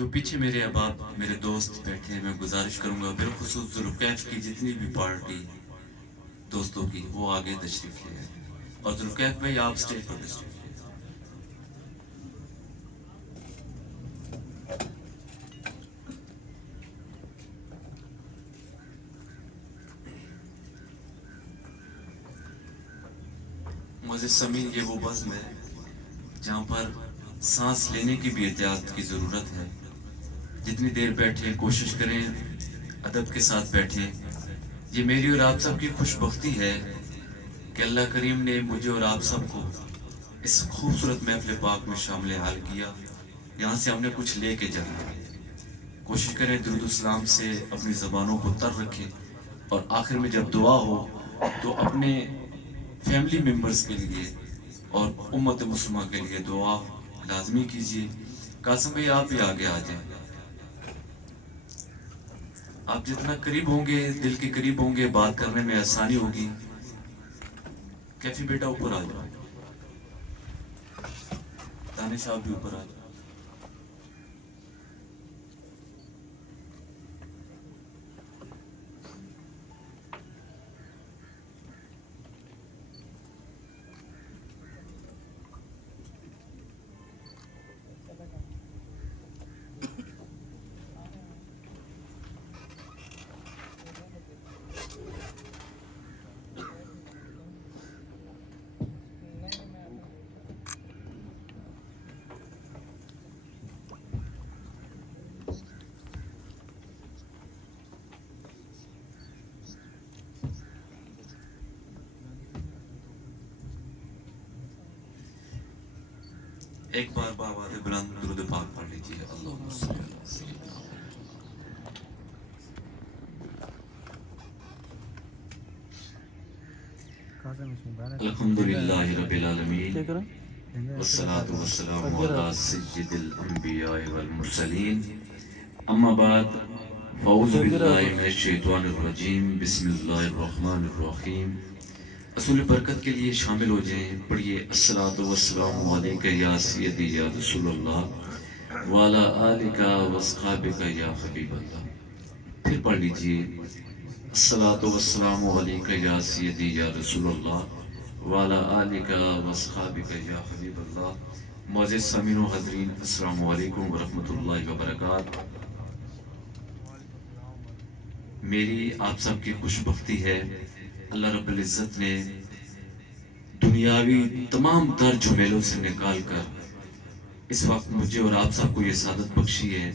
جو پیچھے میرے احباب میرے دوست بیٹھے ہیں، میں گزارش کروں گا بالخصوص ذوالکیف کی جتنی بھی پارٹی دوستوں کی وہ آگے تشریف لے آئے، اور ذوالکیف بھائی آپ اسٹیج پر تشریف لے آئے۔ معزز سامعین، یہ وہ بزم ہے جہاں پر سانس لینے کی بھی احتیاط کی ضرورت ہے۔ جتنی دیر بیٹھیں کوشش کریں ادب کے ساتھ بیٹھیں۔ یہ میری اور آپ سب کی خوش بختی ہے کہ اللہ کریم نے مجھے اور آپ سب کو اس خوبصورت محفل پاک میں شامل حال کیا۔ یہاں سے ہم نے کچھ لے کے جانا ہے۔ کوشش کریں درود السلام سے اپنی زبانوں کو تر رکھیں، اور آخر میں جب دعا ہو تو اپنے فیملی ممبرز کے لیے اور امت مسلمہ کے لیے دعا لازمی کیجیے۔ قاسم بھائی آپ بھی آگے آ جائیں۔ آپ جتنا قریب ہوں گے، دل کے قریب ہوں گے، بات کرنے میں آسانی ہوگی۔ کیفی بیٹا اوپر آ جاؤ، دانش آپ بھی اوپر آ جاؤ۔ ایک بار بآواز بلند درود پاک پڑھ لیجیے۔ اللہم صلی علی سیدنا الحمدللہ رب العالمین، والصلاة والسلام علی سید الانبیاء والمرسلین، اما بعد، فاعوذ باللہ من الشیطان الرجیم، بسم اللہ الرحمن الرحیم۔ اصول برکت کے لیے شامل ہو جائیں، پڑھیے الصلاۃ والسلام علیک یا سیدی یا رسول اللہ وعلی آلک واصحابک یا حبیب اللہ۔ پھر پڑھ لیجیے الصلاۃ والسلام علیک یا سیدی یا رسول اللہ وعلی آلک واصحابک یا حبیب اللہ۔ معزز سامعین و حاضرین، السلام علیکم ورحمۃ اللہ وبرکاتہ۔ میری آپ سب کی خوش بختی ہے، اللہ رب العزت نے دنیاوی تمام تر جھمیلوں سے نکال کر اس وقت مجھے اور آپ سب کو یہ سعادت بخشی ہے،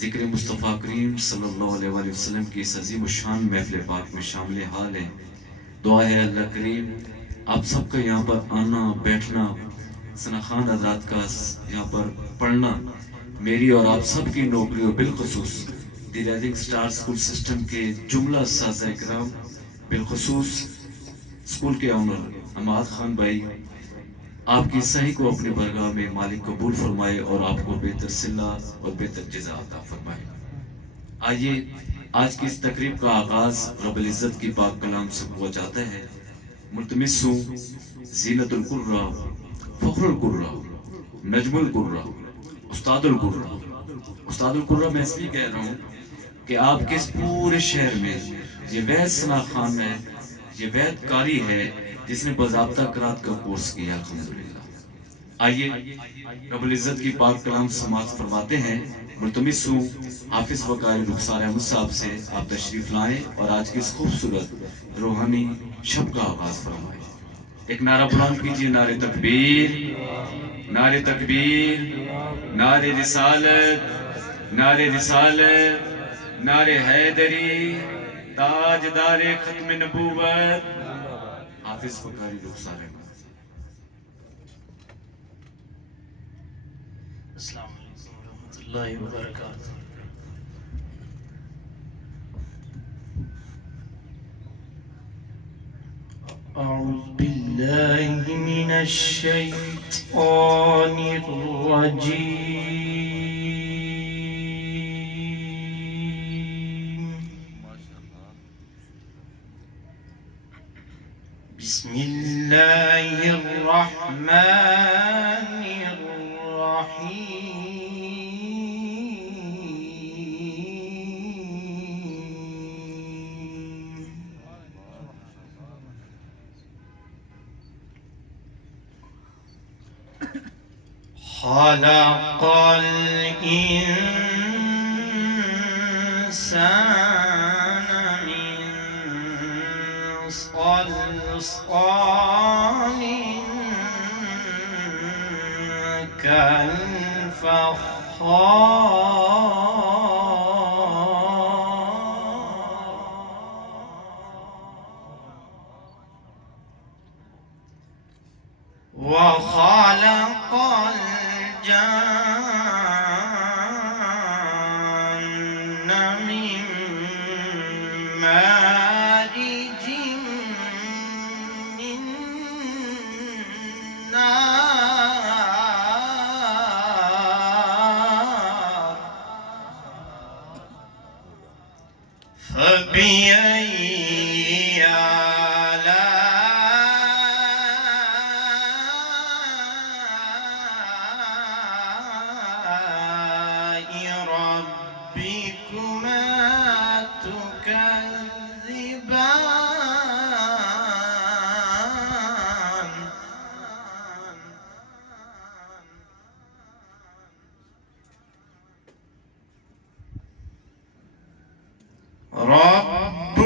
ذکر مصطفیٰ کریم صلی اللہ علیہ وآلہ وسلم کی اس عظیم الشان محفل پاک میں شامل حال ہے۔ دعا ہے اللہ کریم آپ سب کا یہاں پر آنا، بیٹھنا، ثنا خان حضرات کا یہاں پر پڑھنا، میری اور آپ سب کی نوکری، اور بالخصوص دی رائزنگ سٹار اسکول سسٹم کے جملہ اساتذہ اکرام، بالخصوص اسکول کے آنر عماد خان بھائی، آپ کی صحیح کو اپنی برگاہ میں مالک قبول فرمائے اور آپ کو بہتر صلہ اور بہتر جزا عطا فرمائے۔ آئیے آج کی اس تقریب کا آغاز رب العزت کی پاک کلام سے ہوا جاتا ہے۔ ملتمس ہوں زینت القرہ، فخر القرہ، نجم القرہ، استاد القرہ۔ استاد القرہ میں اس لیے کہہ رہا ہوں کہ آپ کے اس پورے شہر میں یہ وید ثنا خان ہے، یہ وید کاری ہے جس نے باضابطہ قرات کا کورس کیا، الحمدللہ۔ آئیے رب العزت کی پاک کلام سماعت فرماتے ہیں۔ ملتمس ہوں حافظ وقاری رخسار احمد صاحب سے آپ تشریف لائیں اور آج کی اس خوبصورت روحانی شب کا آغاز فرمائیں۔ ایک نعرہ بلند کیجیے، نعرہ تکبیر، نعرہ تکبیر، نعرہ رسالت، نعرہ رسالت، نعرہ حیدری، تاجدار ختم نبوت، حافظ وقاری رخسار احمد۔ السلام علیکم ورحمۃ اللہ وبرکاتہ۔ اعوذ باللہ من الشیطان الرجیم، بسم اللہ الرحمن الرحیم۔ خلق الإنسان من صلصال كالفخار وخلق الجان من مارج من نار فبأي آلاء ربكما تكذبان رب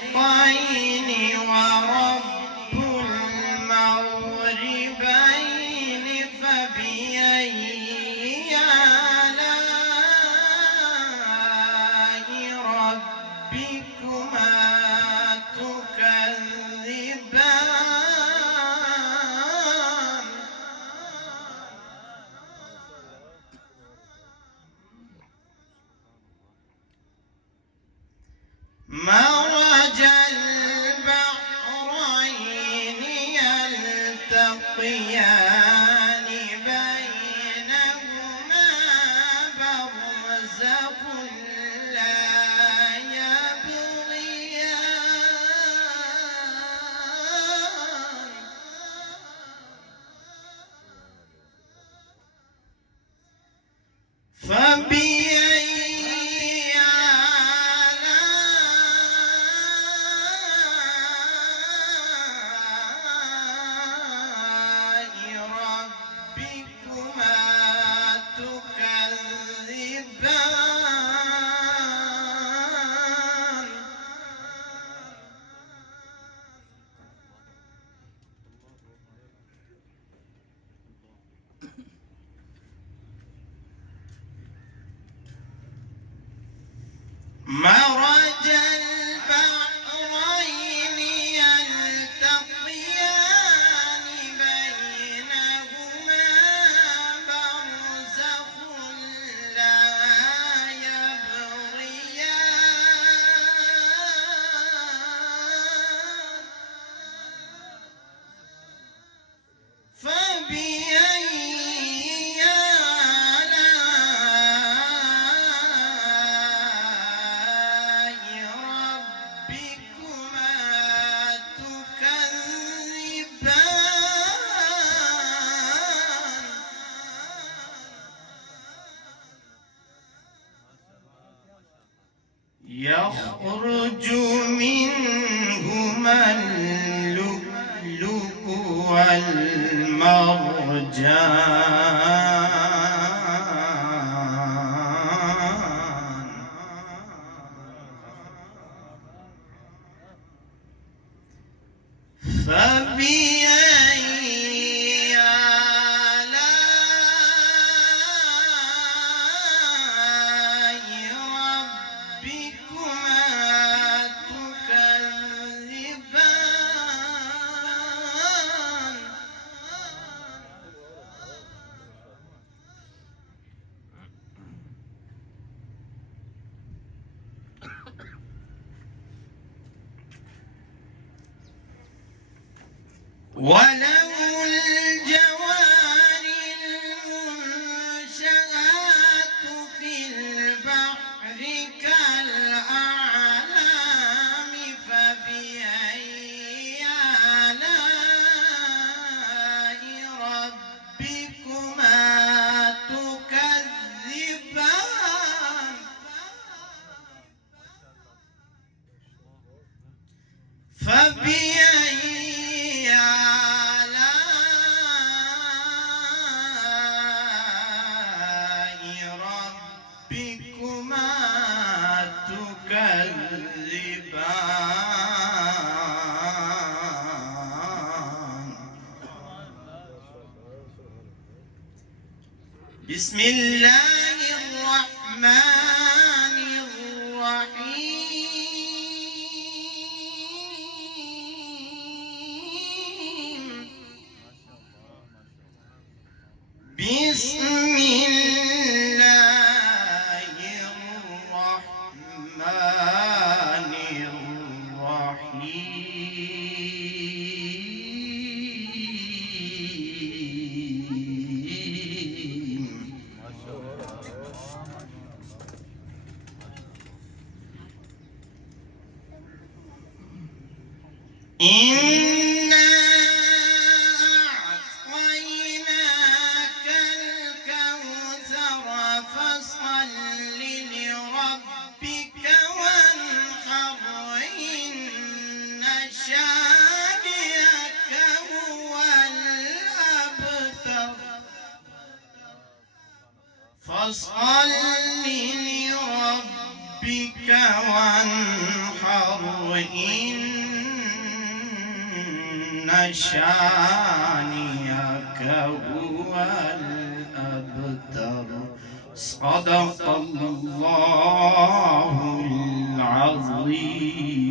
المشرقين ورب المغربين فبأي آلاء ربكما تكذبان مرج البحرين يلتقيان بينهما برزخ لا يبغيان فبأي آلاء ربكما تكذبان مرج البحرين يلتقيان بينهما برزخ لا يبغيان فبأي آلاء ربكما تكذبان يخرج منهما اللؤلؤ والمرجان فبأي آلاء ربكما تكذبان وله الجوار المنشآت في البحر كالأعلام فبأي آلاء ربكما تكذبان فبأي آلاء بسم الله الرحمن الرحيم بسم الله الرحمن الرحيم إنا أعطيناك الكوثر فصل لربك وانحر إن شانئك هو الأبتر فصل لربك وانحر إن شانئك هو الأبتر صدق الله العظيم.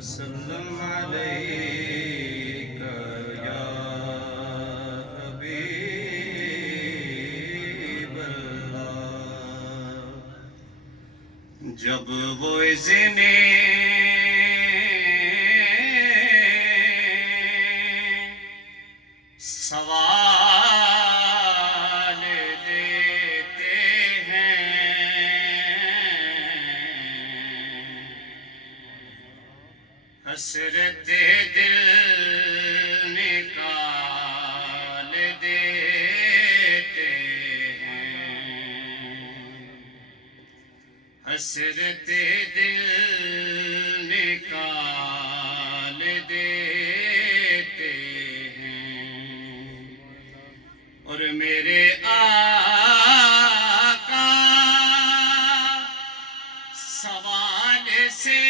وسلم عليك يا حبيب الله جب وہ اذن سوال دیتے ہیں حسرت دل نکال دیتے ہیں حسرت دل نکال دیتے ہیں اور میرے آقا سوال سے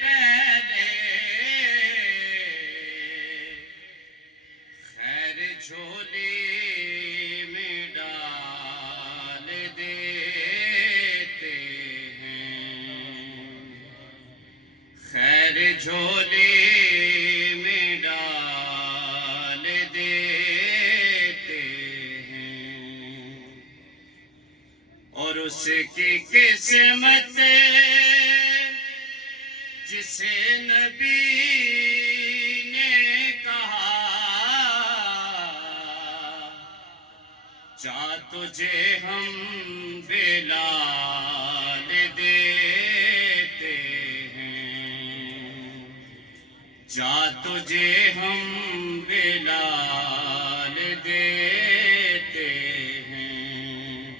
پہلے خیر جھولی میں ڈال دیتے ہیں خیر جھولی میں ڈال دیتے ہیں اور اس کی قسمت جسے نبی نے کہا جا تجھے ہم بلال دیتے ہیں جا تجھے ہم بلال دیتے ہیں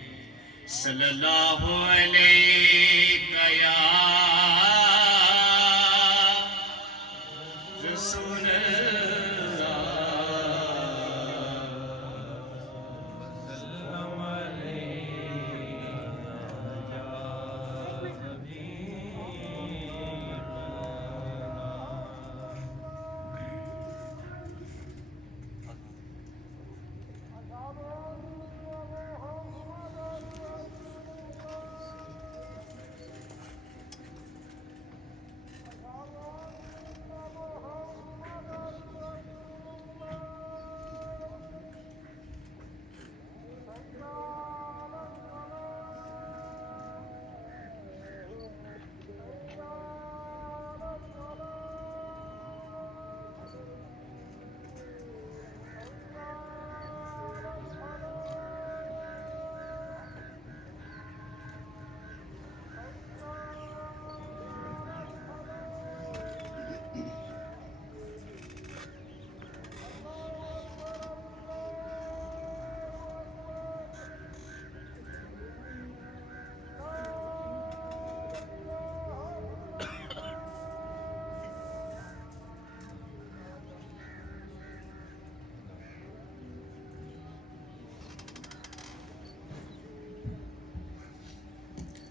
صلی اللہ علیہ یا رسول اللہ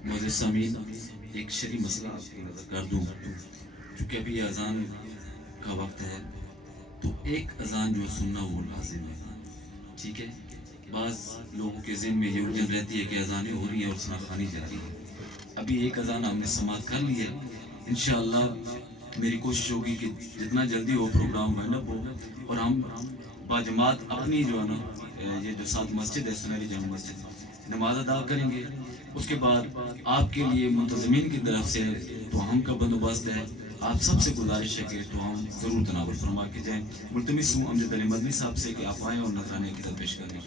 معزز سامعین، ایک شرعی مسئلہ آپ کو نظر کر دوں، چونکہ ابھی اذان کا وقت ہے تو ایک اذان جو سننا وہ لازم ہے، ٹھیک ہے؟ بعض لوگوں کے ذہن میں یہ الجھن رہتی ہے کہ اذانیں ہو رہی ہیں اور سنا خوانی جاری ہے۔ ابھی ایک اذان ہم نے سماعت کر لی ہے، انشاءاللہ میری کوشش ہوگی کہ جتنا جلدی وہ پروگرام وائنڈ اپ ہو اور ہم باجماعت اپنی جو ہے نا یہ جو ساتھ مسجد ہے سنہری جامع مسجد نماز ادا کریں گے۔ اس کے بعد آپ کے لیے منتظمین کی طرف سے تو ہم کا بندوبست ہے، آپ سب سے گزارش ہے کہ تو ہم ضرور تناول فرما کے جائیں۔ ملتمس ہوں امجد علی مدنی صاحب سے کہ آپ آئیں اور نذرانے کی طرف پیش کریں۔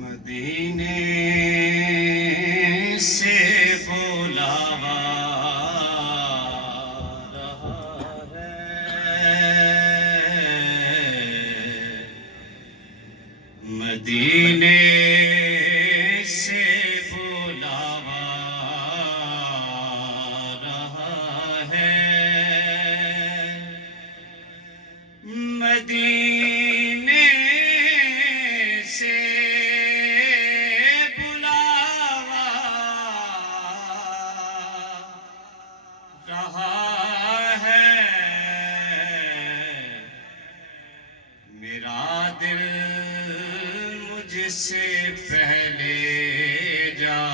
مدینے سے بلاوا رہا ہے، مدینے سے بلاوا رہا ہے، مدینے سے بلاوا رہا ہے، میرا دل مجھ سے پہلے جا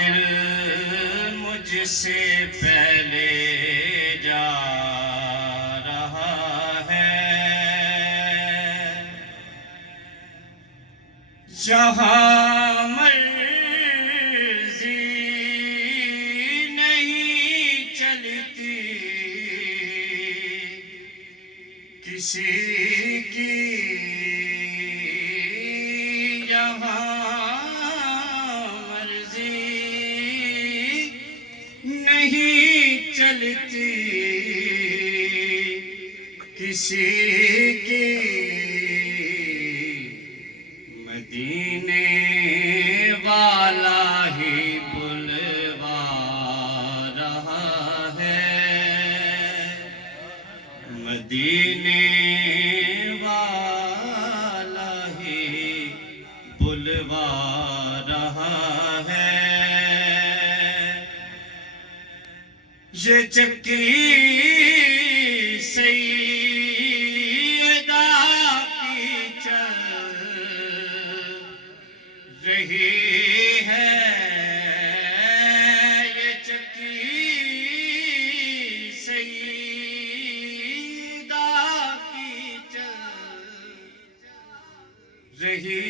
دل مجھ سے پہلے جا رہا ہے، جہاں مرضی نہیں چلتی کسی کی، جہاں مرضی نہیں چلتی کسی کی، مدینے والا ہی بلوا رہا ہے، مدینے والا ہی بلوا رہا ہے، یہ چکی سیدہ کی چل رہی ہے، یہ چکی سیدہ کی چل رہی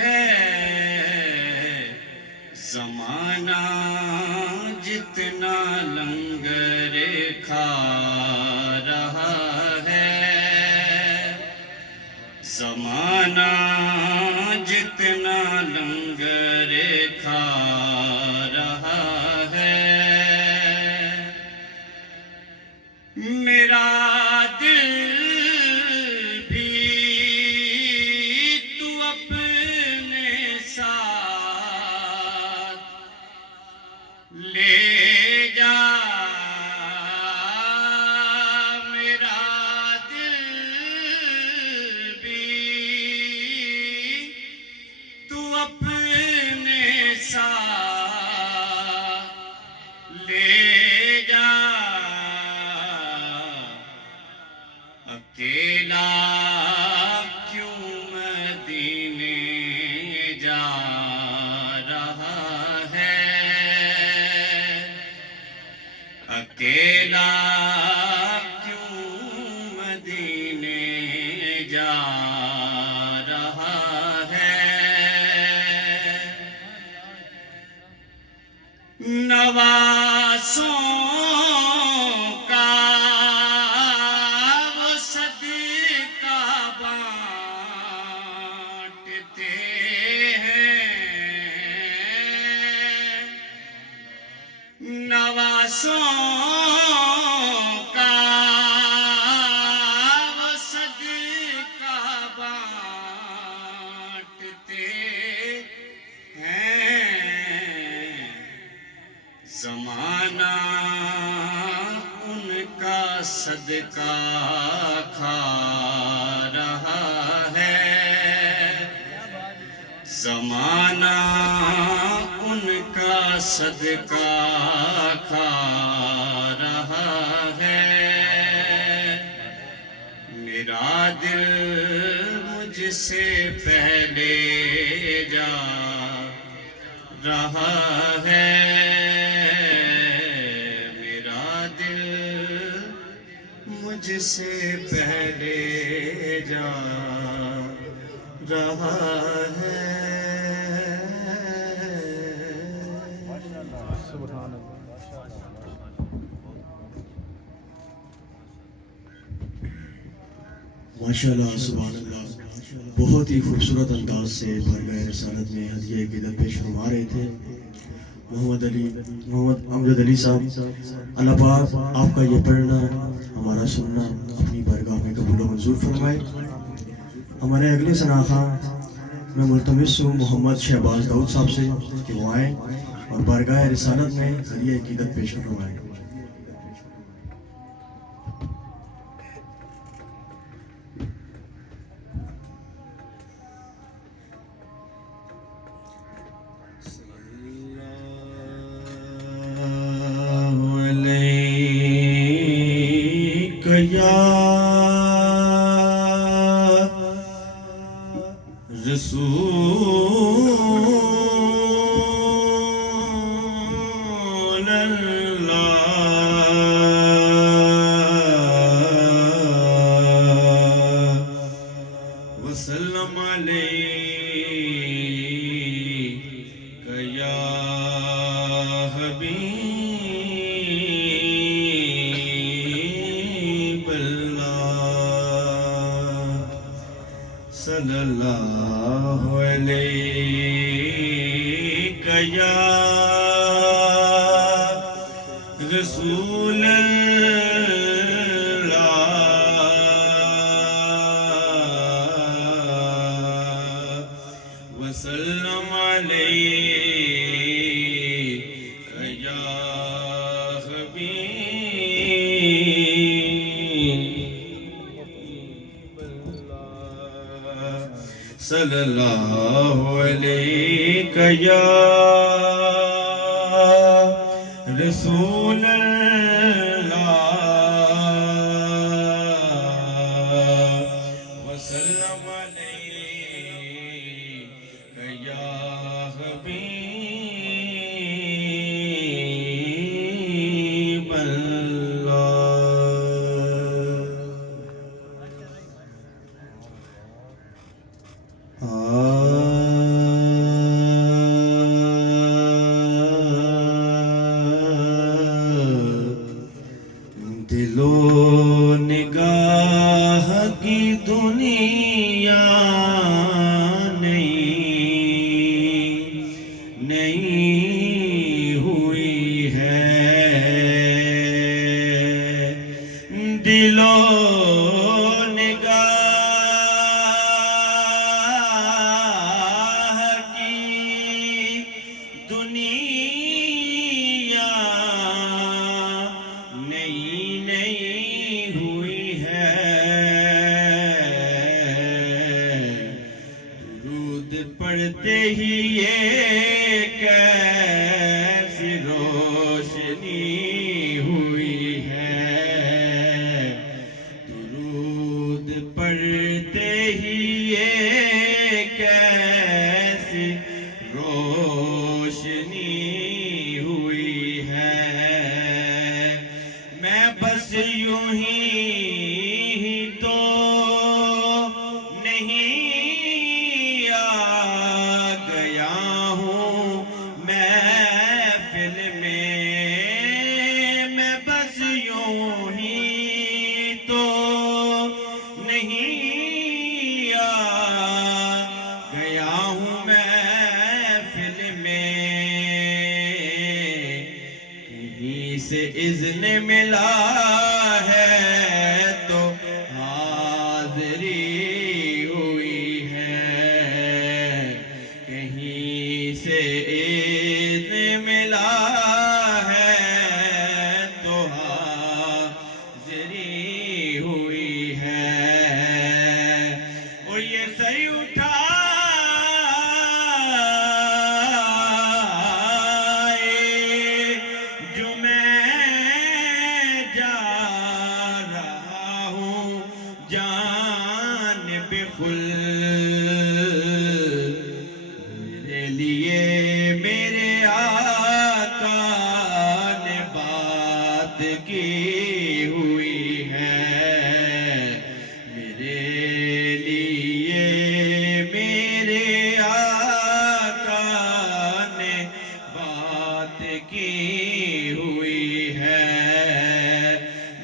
ہے، زمانہ جتنا لنگر کھا رہا ہے، زمانہ جتنا لنگر کھا رہا ہے، میرا دل بھی تو اپنے ساتھ لے جا، میرا دل بھی تو اپنے ساتھ لے جا، اکیلا کیوں مدینے جا رہا ہے، اکیلا کیوں مدینے جا رہا ہے، نوازوں کا وہ صدقہ بانٹتے ہیں، نوازوں کا وہ صدقہ بانٹتے ہیں، زمانہ ان کا صدقہ کھا رہا ہے، زمانہ ان کا صدقہ کھا رہا ہے، میرا دل مجھ سے پہلے جا رہا ہے، میرا دل مجھ سے پہلے جا رہا ہے۔ ماشاءاللہ سبحان اللہ، بہت ہی خوبصورت انداز سے بارگاہ رسالت میں ہدیہ عقیدت پیش فرما رہے تھے محمد امجد علی صاحب۔ اللہ پاک آپ کا یہ پڑھنا ہمارا سننا اپنی بارگاہ میں قبول و منظور فرمائے۔ ہمارے اگلے ثناخواں میں ملتمس ہوں محمد شہباز داؤد صاحب سے کہ وہ آئیں اور بارگاہ رسالت میں ہدیہ عقیدت پیش فرمائیں۔ یا رسول صلی اللہ علیہ یا رسول اللہ وسلم علیہ یا حبیب اللہ صلی اللہ علیہ یا رسول اللہ وسلم علیہ یا حبیب دل و نگاہ کی دنیا نہیں ہوئی ہے دل و نگاہ کی دنیا نہیں ہوئی ہے درود پڑھتے ہی یہ کیسی روشنی ہوئی ہے درود پڑھتے ہی یہ کیسی روشنی ہوئی ہے میں بس یوں ہی تو نہیں آ گیا ہوں محفل میں میں بس یوں ہی تو نہیں آ گیا ہوں محفل میں کہیں سے اذن ملا ہے تو حاضری ہوئی ہے کہیں سے اذن ملا ہے تو حاضری ہوئی ہے اور یہ سر اٹھائے جو میں جا رہا ہوں جانب خلد میرے لیے میرے آقا نے بات کی ہوئی ہے میرے لیے میرے آقا نے بات کی ہوئی ہے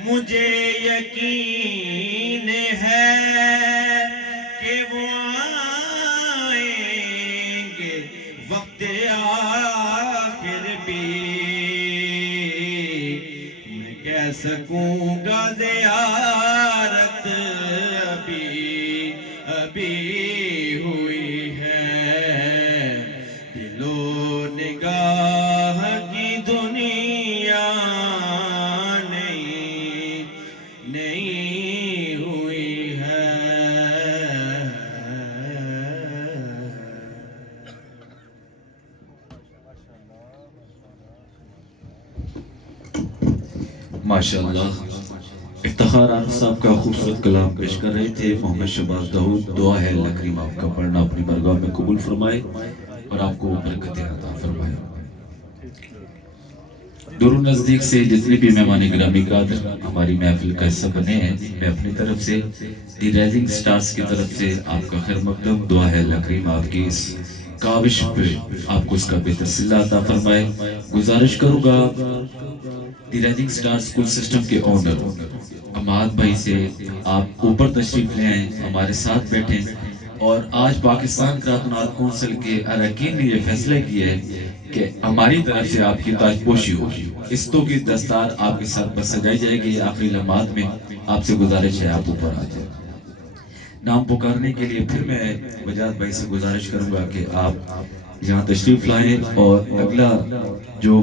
مجھے یقین ہے کہ وہ آئیں گے وقت آخر بھی میں کہہ سکوں گا زیارت ابھی ہوئی ہے دل و نگاہ کی دنیا نہیں ہوئی ہے ماشاءاللہ افتخار عارف صاحب کا خوبصورت کلام پیش کر رہے تھے محمد شہباز داؤد دعا ہے اللہ کریم آپ کا پڑھنا اپنی برگاہ میں قبول فرمائے اور آپ کو برکتیں عطا فرمائے دور و نزدیک سے جتنے بھی مہمان گرامی قادر ہماری محفل کا حصہ بنے ہیں میں اپنی طرف سے دی رائزنگ سٹارز کی طرف سے آپ کا خیر مقدم دعا ہے اللہ کریم آپ کی اس کاوش پہ آپ کو اس کا بہتر صلہ عطا فرمائے گزارش کروں گا دی رائزنگ سٹارز اسکول سسٹم کے اونر اماد بھائی سے آپ اوپر تشریف لے آئیں ہمارے ساتھ بیٹھیں اور آج پاکستان قرآن کونسل کے اراکین نے یہ فیصلہ کیا ہے کہ ہماری طرف سے آپ کی تاج پوشی ہوگی، استوں کی دستار آپ کے ساتھ بس سجائی جائے گی۔ آخری لمحات میں آپ سے گزارش ہے آپ اوپر آ جائیں۔ نام پکارنے کے لیے پھر میں وجاد بھائی سے گزارش کروں گا کہ آپ یہاں تشریف لائیں اور اگلا جو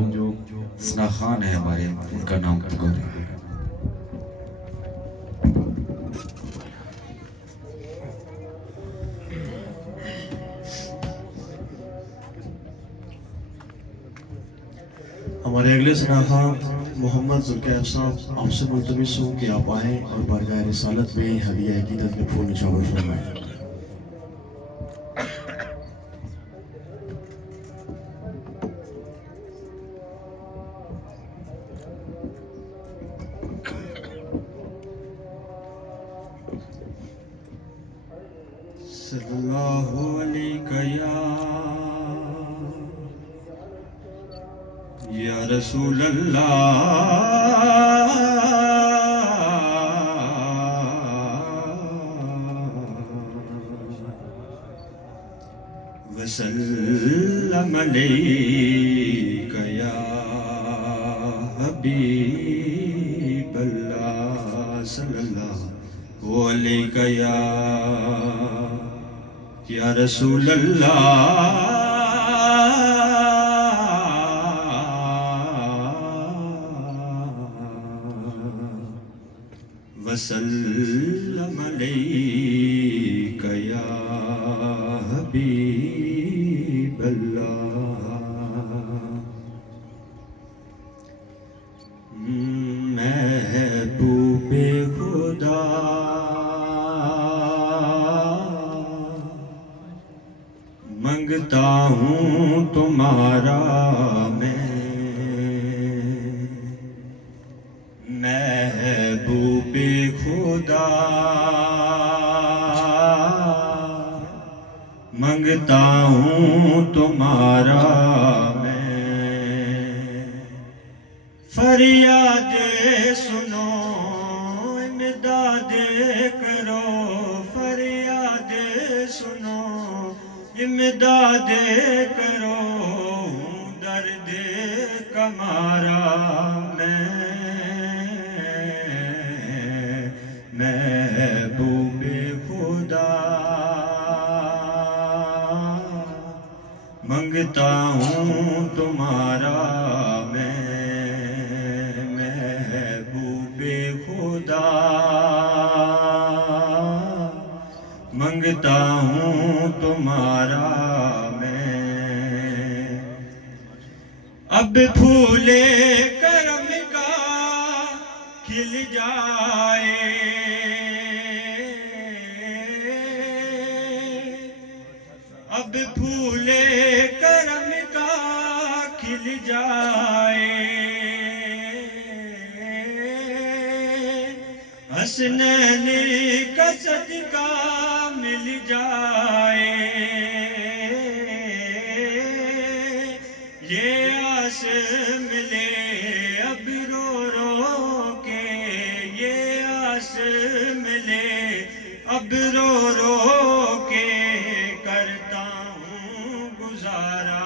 ثنا خان ہے ہمارے، ان کا نام پکاریں۔ ہمارے اگلے ثنا خان محمد ذوالکیف صاحب، آپ سے ملتمس ہوں کہ آپ آئیں اور بارگاہ رسالت میں ہدیہ عقیدت میں پھول نچھاور فرمائیں۔ صلی اللہ علیہ یا رسول اللہ وسلم علیک یا حبیب اللہ صلی اللہ علیک یا رسول اللہ وسلم علیک یا حبیب اللہ۔ محبوب خدا منگتا ہوں تمہارا میں، محبوب خدا منگتا ہوں تمہارا میں، فریاد سنو امداد کرو، فریاد سنو امداد کرو، درد کمارا محبوب خدا منگتا ہوں تمہارا میں، محبوب خدا منگتا ہوں تمہارا میں، اب پھولے کرم کا کھل جائے، اب پھولے کرم کا کھل جائے، حسنین کا صدقہ مل جائے، یہ آس ملے اب رو رو کے، یہ آس ملے اب رو رو کے، کرتا ہوں گزارا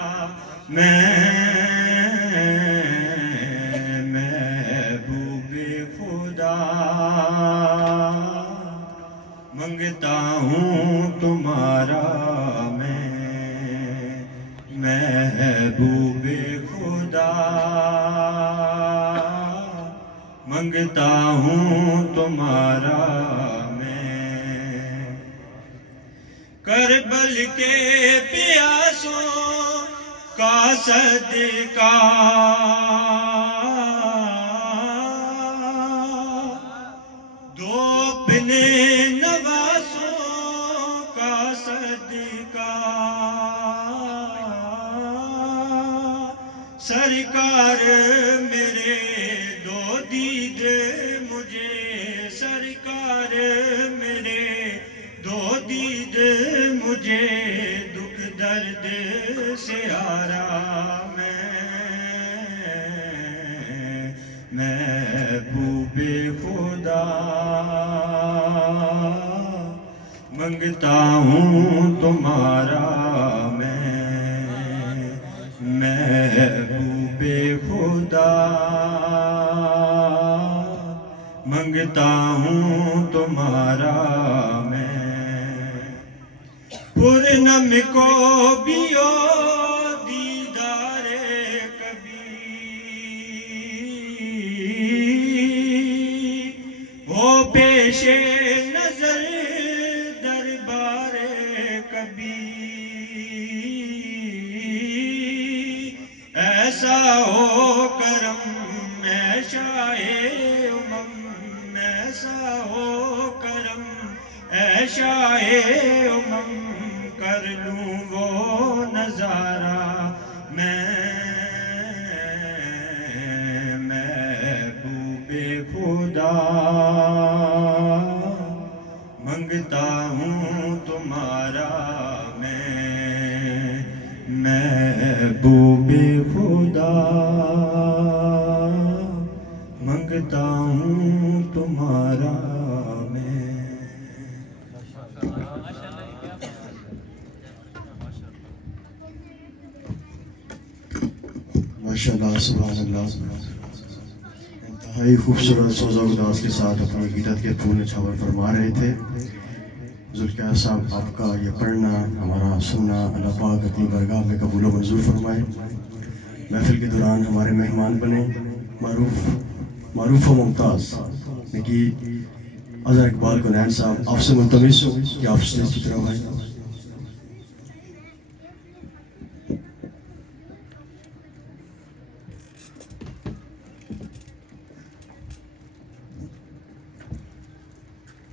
محبوب خدا منگتا ہوں تمہارا میں، محبوب خدا منگتا ہوں تمہارا میں، کربل کے پیاسوں کا صدقہ دو اپنے نوازوں کا صدقہ، سرکار میرے دو دید مجھے، سرکار میرے دو دید مجھے، دکھ درد سے آرام محبوب خدا منگتا ہوں تمہارا محبوب خدا، منگتا ہوں تمہارا پورنم کو بھی او دیدار کبھی، ہو پیش نظر دربار کبھی، ایسا ہو کرم اے شاہ امم، ایسا ہو کرم اے شاہ امم، کر لوں وہ نظارہ محبوب خدا، منگتا ہوں تمہارا محبوب خدا، منگتا ہوں تمہارا ماشاءاللہ سبحان اللہ. انتہائی خوبصورت سوز و انداز کے ساتھ اپنی عقیدت کے پھول نچھاور فرما رہے تھے. ذوالقیار صاحب، آپ کا یہ پڑھنا، ہمارا سننا اللہ پاک اپنی برگاہ میں قبول و منظور فرمائے. محفل کے دوران ہمارے مہمان بنے معروف و ممتاز کہ اظہر اقبال کنین صاحب، آپ سے ملتمس ہوں کہ آپ اسٹیج کی طرف آئیں.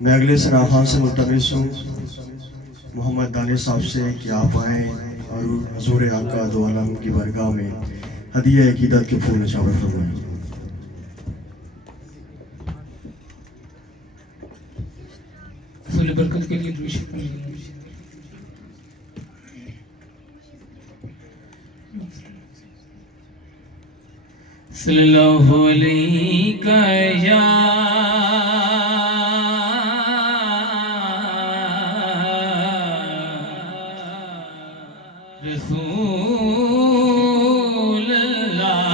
میں اگلے ثنا خان سے ملتمس ہوں محمد دانش صاحب سے کہ آپ آئیں اور حضور آقا دو عالم کی برگاہ میں ہدیہ عقیدت کے پھول نچھاور فرمائیں. پھول برکت کے لیے درود شریف پڑھیں. صلی اللہ علیہ یا رسول اللہ،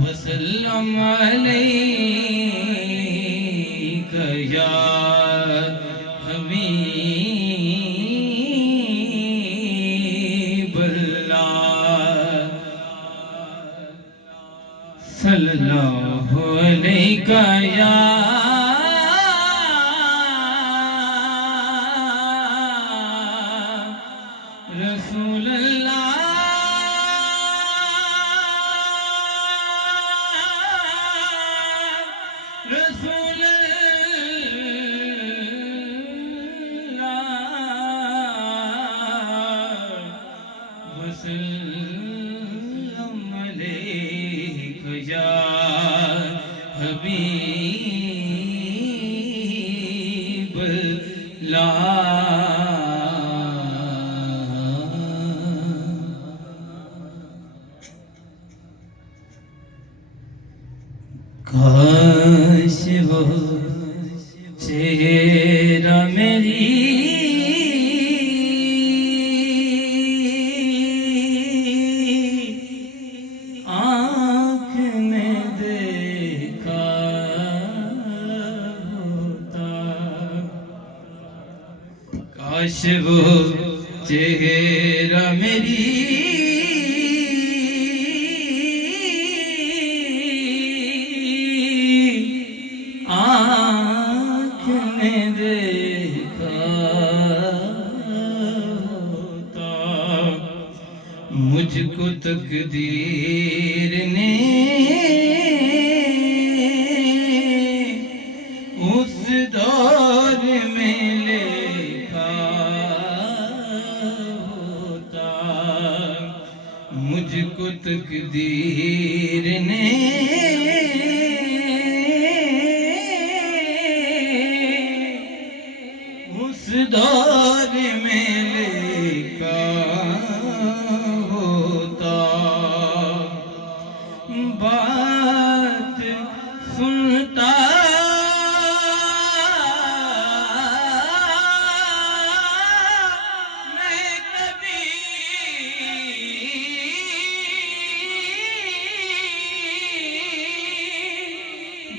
وسلم علیک یا حبیب اللہ، صلی اللہ علیک یا رسول اللہ، رسول اللہ، وسلم علیک یا حبیب اللہ. کاش وہ چہرہ میری آنکھ میں دیکھا ہوتا، کاش وہ چہرہ میری آنکھ میں دیکھا ہوتا، مجھ کو تقدیر نے اس دور میں لکھا ہوتا، مجھ کو تقدیر نے اس دور میں لکھا ہوتا. بات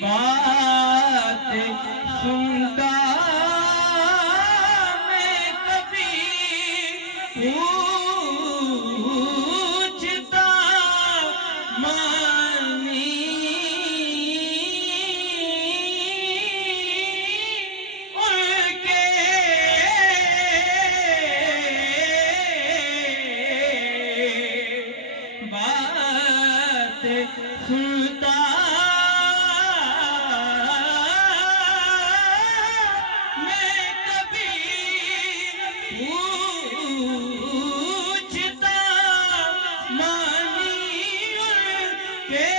بات سنتا میں کبھی پوچھتا مانی ان کے بات سنتا میں کبھی پوچھتا مانی ان کے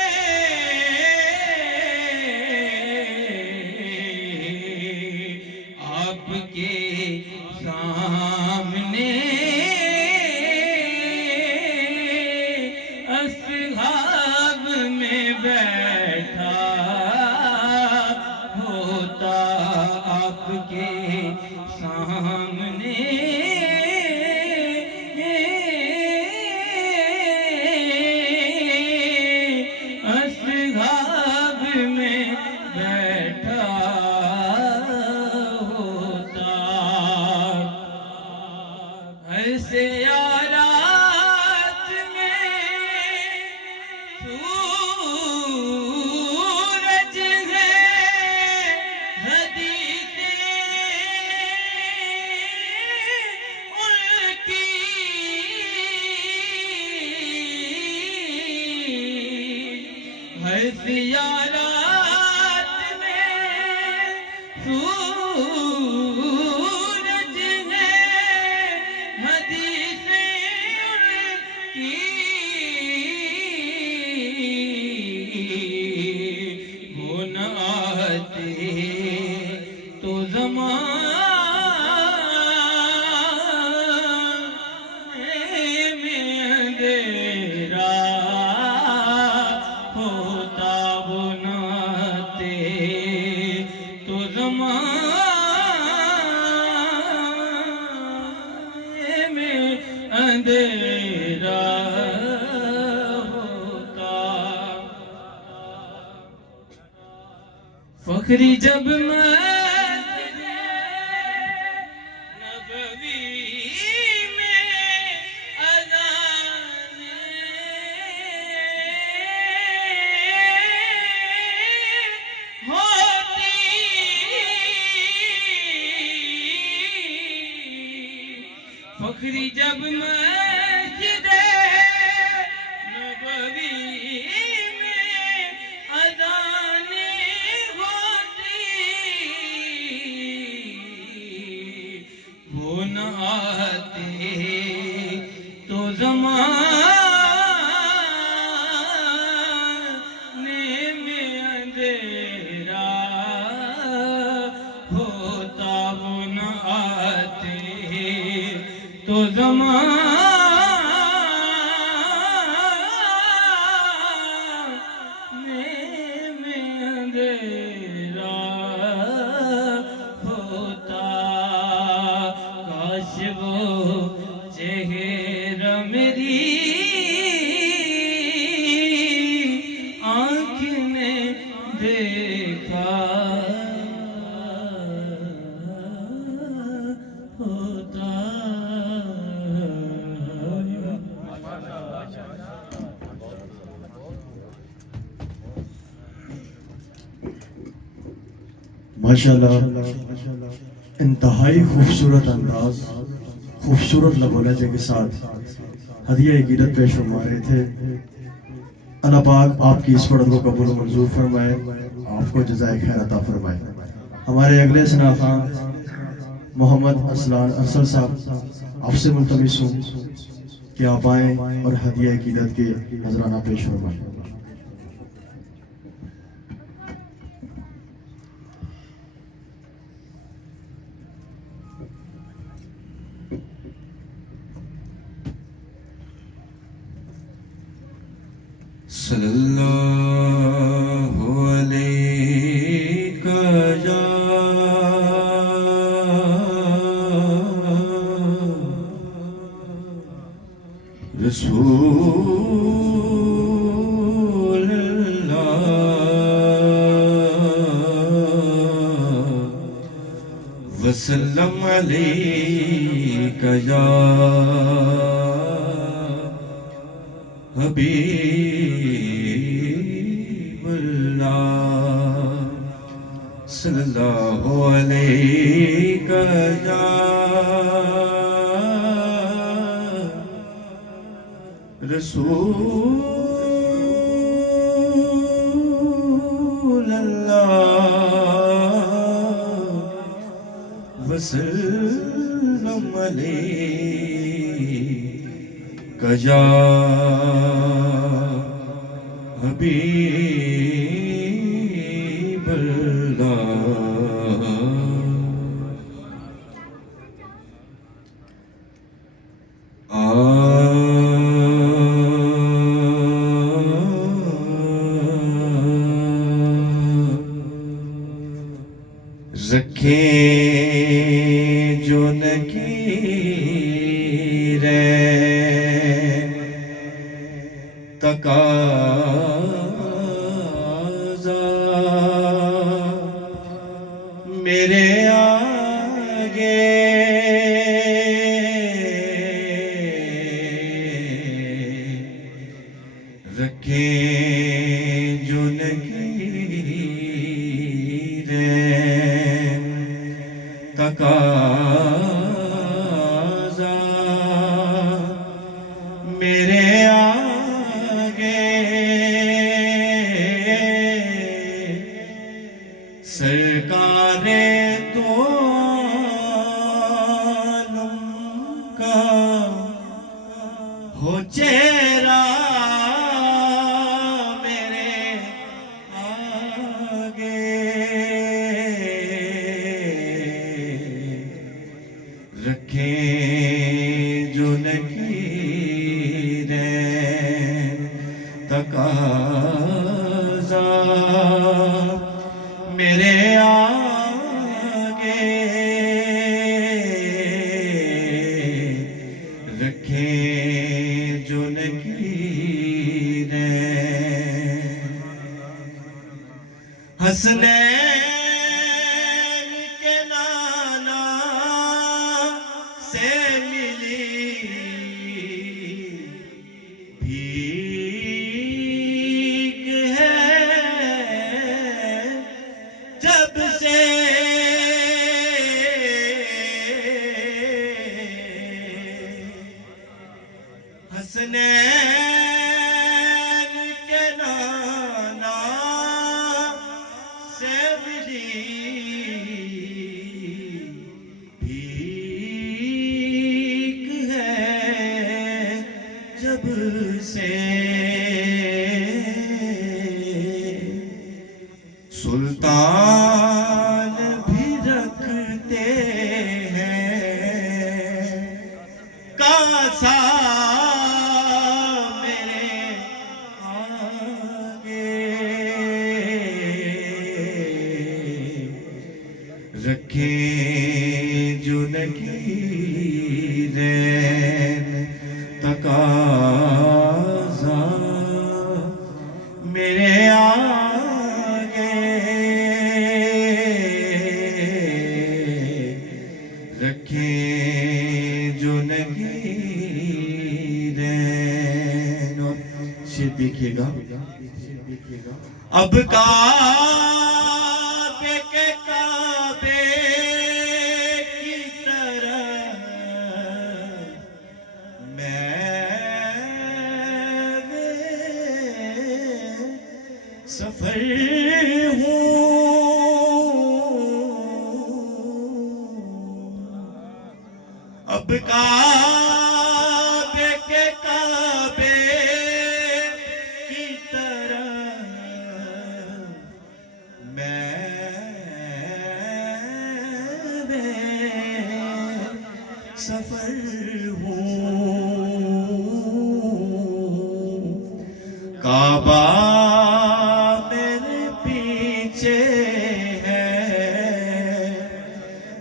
آپ کے سامنے اصحاب میں بیٹھا ہوتا آپ کے سامنے اصحاب میں بیٹھا ہوتا ایسے آلات میں سورج ہے حدیثیں ان کی ایسے آلات میں سورج ہے حدیثیں ان کی وہ نہ آتے تو زمانے میں اندھیرا ہوتا وہ نہ آتے تو زمانے میں اندھیرا ہوتا فخری جب مسجد نبوی میں اذان ہوتی فخری جب مسجد نبوی میں اذان ہوتی وہ نہ آتے تو زمانے میں اندھیرا ہوتا وہ نہ آتے تو زمانے میں اندھیرا ہوتا کاش وہ چہرہ میری آنکھ نے دیکھا ہوتا ماشاءاللہ انتہائی خوبصورت انداز، خوبصورت لب و لہجے کے ساتھ ہدیہ عقیدت پیش فرما رہے تھے۔ اللہ پاک آپ کی اس پڑھن کو قبول و منظور فرمائے، آپ کو جزائے خیر عطا فرمائے۔ ہمارے اگلے ثنا خواں محمد اسلان ارسل صاحب، آپ سے ملتمس ہوں کہ آپ آئیں اور ہدیہ عقیدت کے نذرانہ پیش فرمائیں۔ صلی اللہ علیہ یا رسول اللہ عليك يا حبيب الله صلى الله عليك يا رسول الله وسلم عليك يا حبيب الله رکھیں جو نکیریں تقاضا میرے آگے رکھیں جو نکیریں تقاضا میرے آگے سرکار تو عالم کا ہو چہرہ میرے آگے رکھیں جو نکیریں تقاضا میرے آگے رکھیں جو نکیریں حسنین کے نانا سے ملی بھیک ہے جب سے حسنین کے نانا سے ملی بھیک ہے جب سے سلطان بھی رکھتے ہیں کاسا میرے آگے رکھیں جو نکیریں تقاضا میرے آگے رکھیں جو نکیریں اور شیر دیکھیے گا اب کعبے کے کعبے کی طرح میں سفر ہوں اب کعبے کے کعبے کی طرح میں سفر ہوں کعبہ میرے پیچھے ہے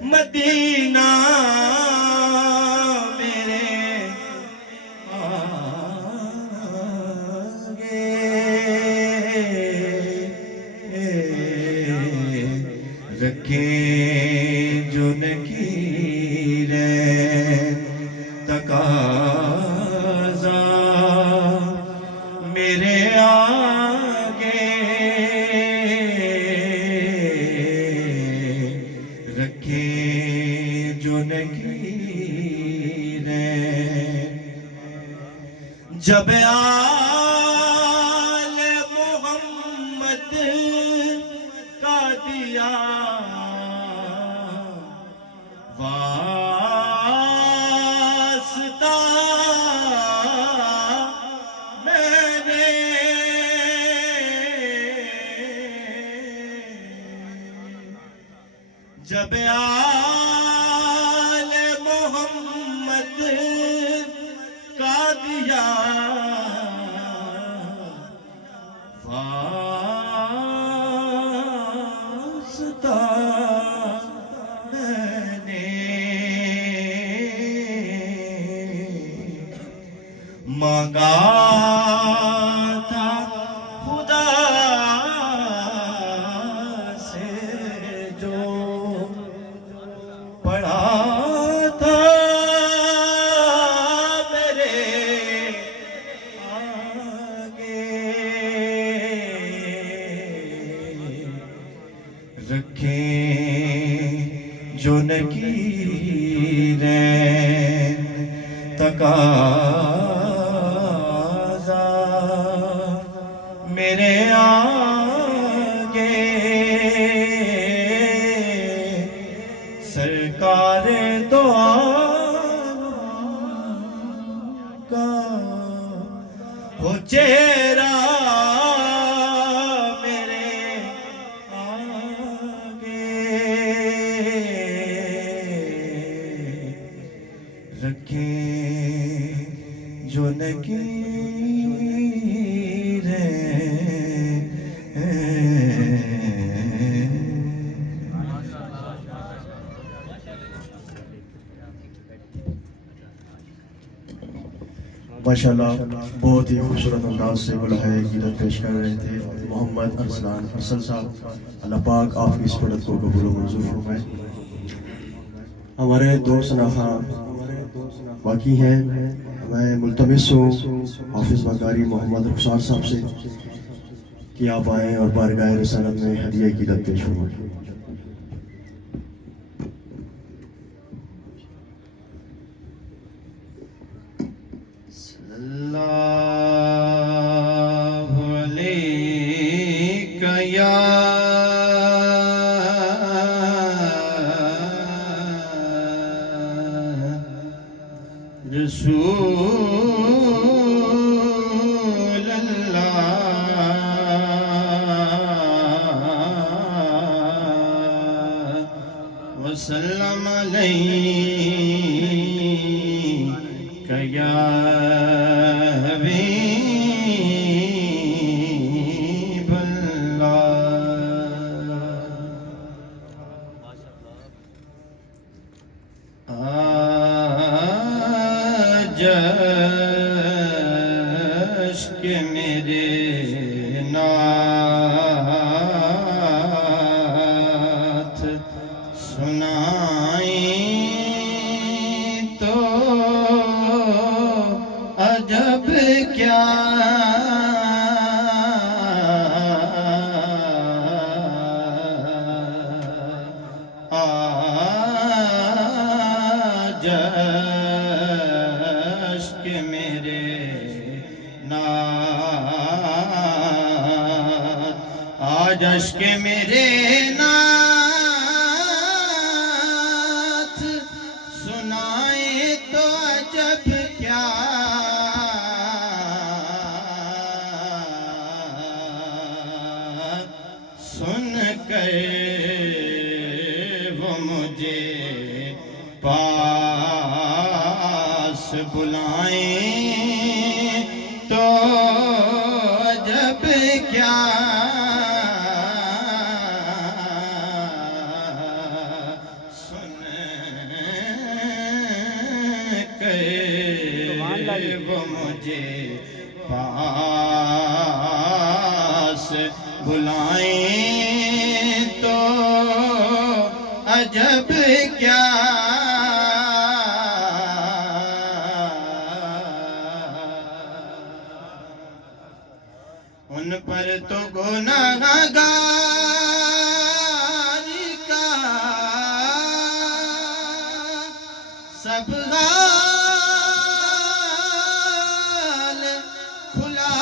مدینہ رکھیں جو نکیریں آگے رکھے جو نکیریں جب آل محمد کا دیا واسطہ میں نے جب آل محمد کا دیا واسطہ میں نے مانگا تھا خدا سے جو پڑھا تھا میرے آگے رکھیں جو نکیریں تقاضا میرے آگے سرکار دو عالم کا ہو چہرہ میرے آگے رکھیں جو ماشاءاللہ بہت ہی خوبصورت انداز سے گلہائے عقیدت پیش کر رہے تھے محمد ارسلان ارسل صاحب. اللہ پاک آپ کی اس پڑھت کو قبول و منظور فرمائے. ہمارے دو سناخہ باقی ہیں. میں ملتمس ہوں حافظ بغاری محمد رخسار صاحب سے کہ آپ آئیں اور بارگاہ رسالت میں ہدیہ عقیدت پیش فرمائیں. اللہ علیکہ یا رسول اللہ وسلم علیکہ یا حبیب اللہ. آج اشک میرے نعت سنائیں تو عجب کیا آج اشک میرے نعت آج اشک میرے نعت سنائے تو عجب کیا سن کر وہ مجھے پاس بلائیں تو عجب کیا سن کر وہ مجھے پاس بلائیں تو عجب کیا ان پر تو گناہگار کا سب حال کھلا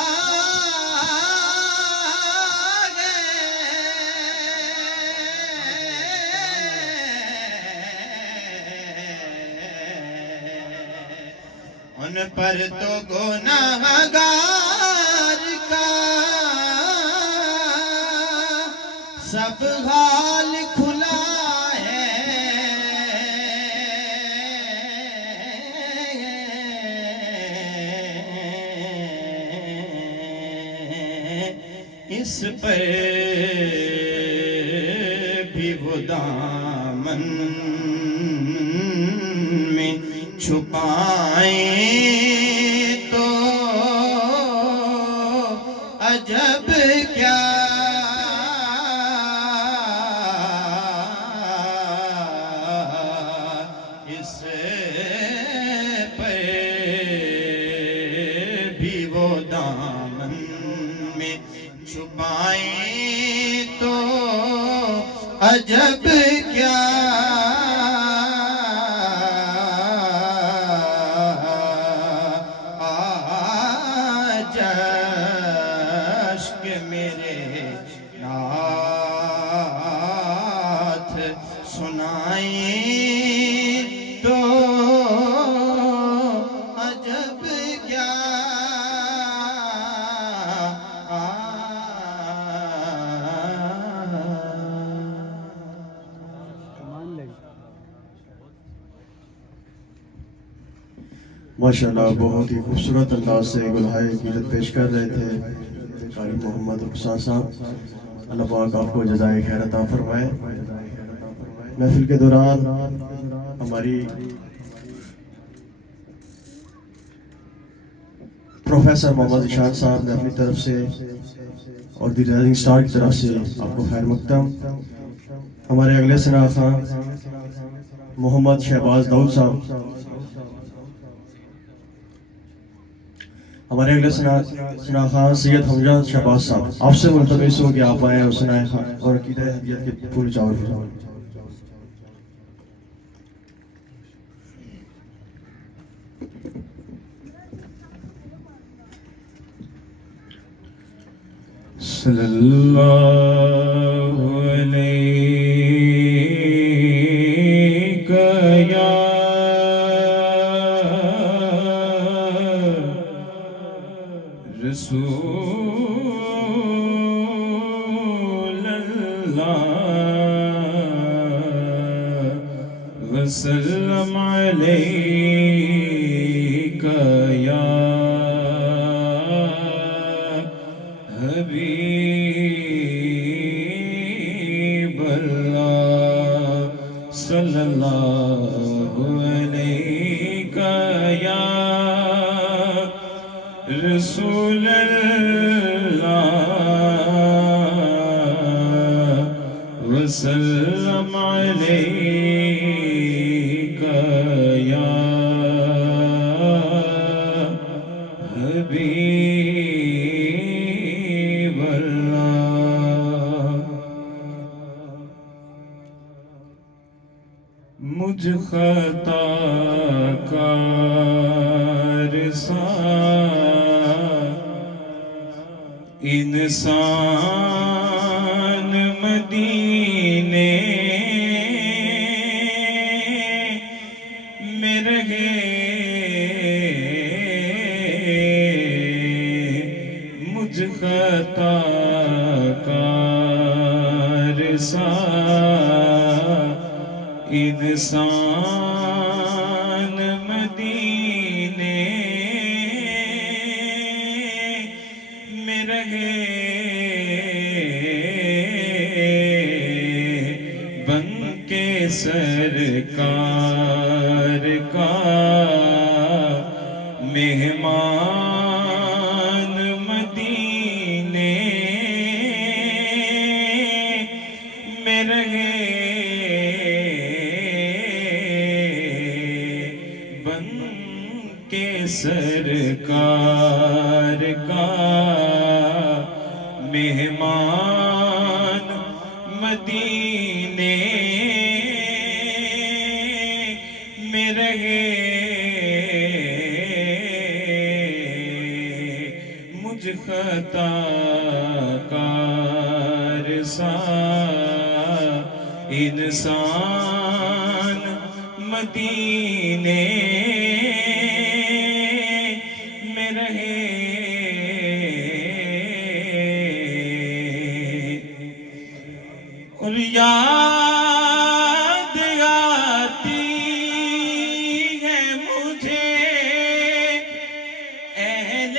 ان پر تو گناہگار کا سب حال کھلا ہے اس پر بھی وہ دامن میں چھپائیں تو عجب کیا اس پر بھی وہ دامن میں چھپائیں تو عجب کیا سنائیں تو عجب کیا ماشاءاللہ بہت ہی خوبصورت انداز سے گلہائے عقیدت پیش کر رہے تھے قاری محمد رخسار صاحب. اللہ پاک آپ کو جزائے خیر عطا فرمائے. محفل کے دوران ہماری پروفیسر محمد ذیشان صاحب نے اپنی طرف سے اور دی رائزنگ سٹار کی طرف سے آپ کو خیر مقدم. ہمارے اگلے ثناء خان محمد شہباز داؤد صاحب. ہمارے اگلے ثناء خان سید حمزہ شہباز صاحب. آپ سے ملتمس ہو کہ آپ آئیں اور ثناء خان اور عقیدہ ہدیت کے پھول چاول فرمائیں. صلی اللہ علیہ یا رسول اللہ وسلم علیک یا حبیب اللہ صلی اللہ علیہ یا رسول اللہ وسلم علیک یا حبیب اللہ. مجھ خطا کار سا انسان مدینے میں رہے مجھ خطا کار سا انسان مدینے میں رہے بن کے سرکار کا مہمان مدینے میں رہے بن کے سرکار کا مہمان مدینے میں رہے مجھ خطا کار سا انسان مدینے میں رہے اور یاد آتی ہے مجھے اہل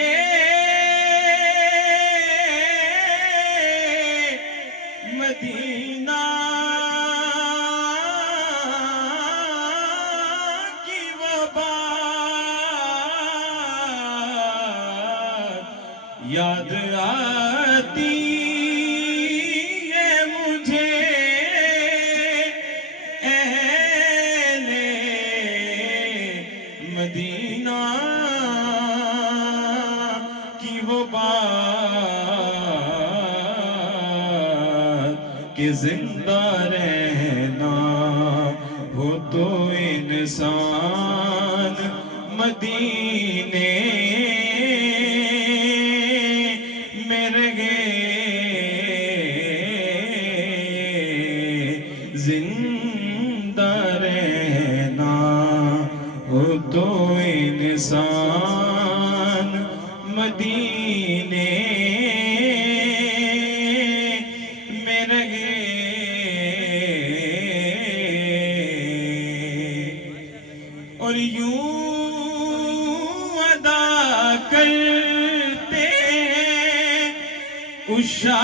مدینہ کی وہ بات یاد آتی ہے مجھے اہل مدینہ کی وہ بات کہ زندہ رہنا ہو تو انسان مدینے میں رہے زندہ رہنا ہو تو انسان مدینے میں رہے اور یوں ادا کرتے ہیں عشاق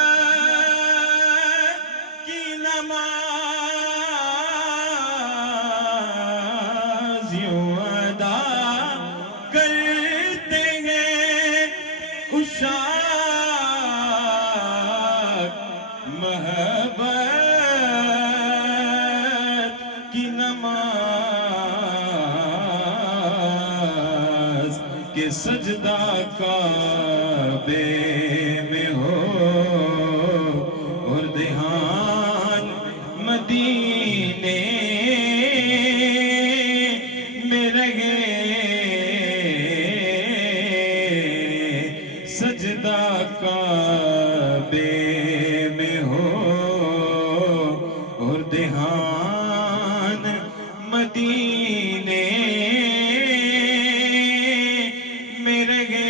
محبت کی نماز یوں ادا کرتے ہیں عشاق محبت کی نماز کہ سجدہ کعبے میں ہو اور دھیان مدینے میں رہے سجدہ کعبے میں ہو اور دھیان مدینے میں رہے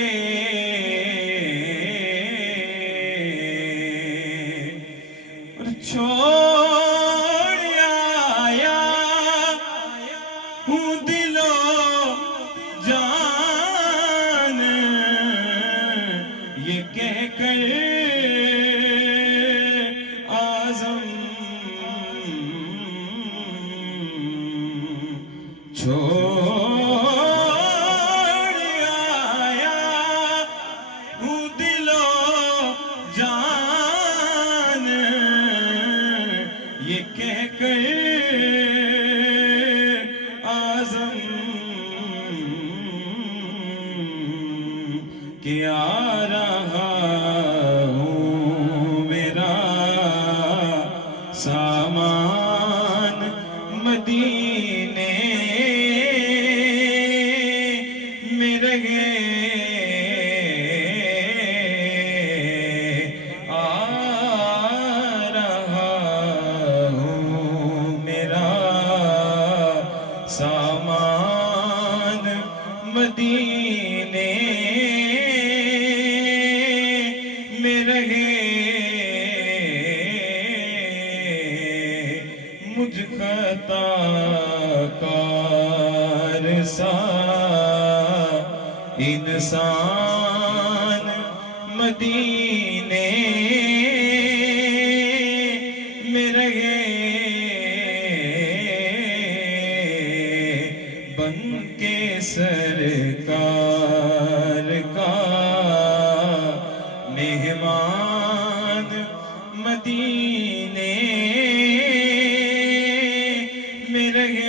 اور چھوڑ آیا ہوں دل و جان یہ کہہ کر اعظم چھوڑ آیا ہوں دل و جان یہ کہہ کر اعظم کہ آ رہا ہوں میرا سامان مدینے میں رہے آ رہا ہوں میرا سامان مدینے میں رہے مجھ خطا کار سا انسان مدینے میں رہے بن کے سرکار کا مہمان مدینے میں رہے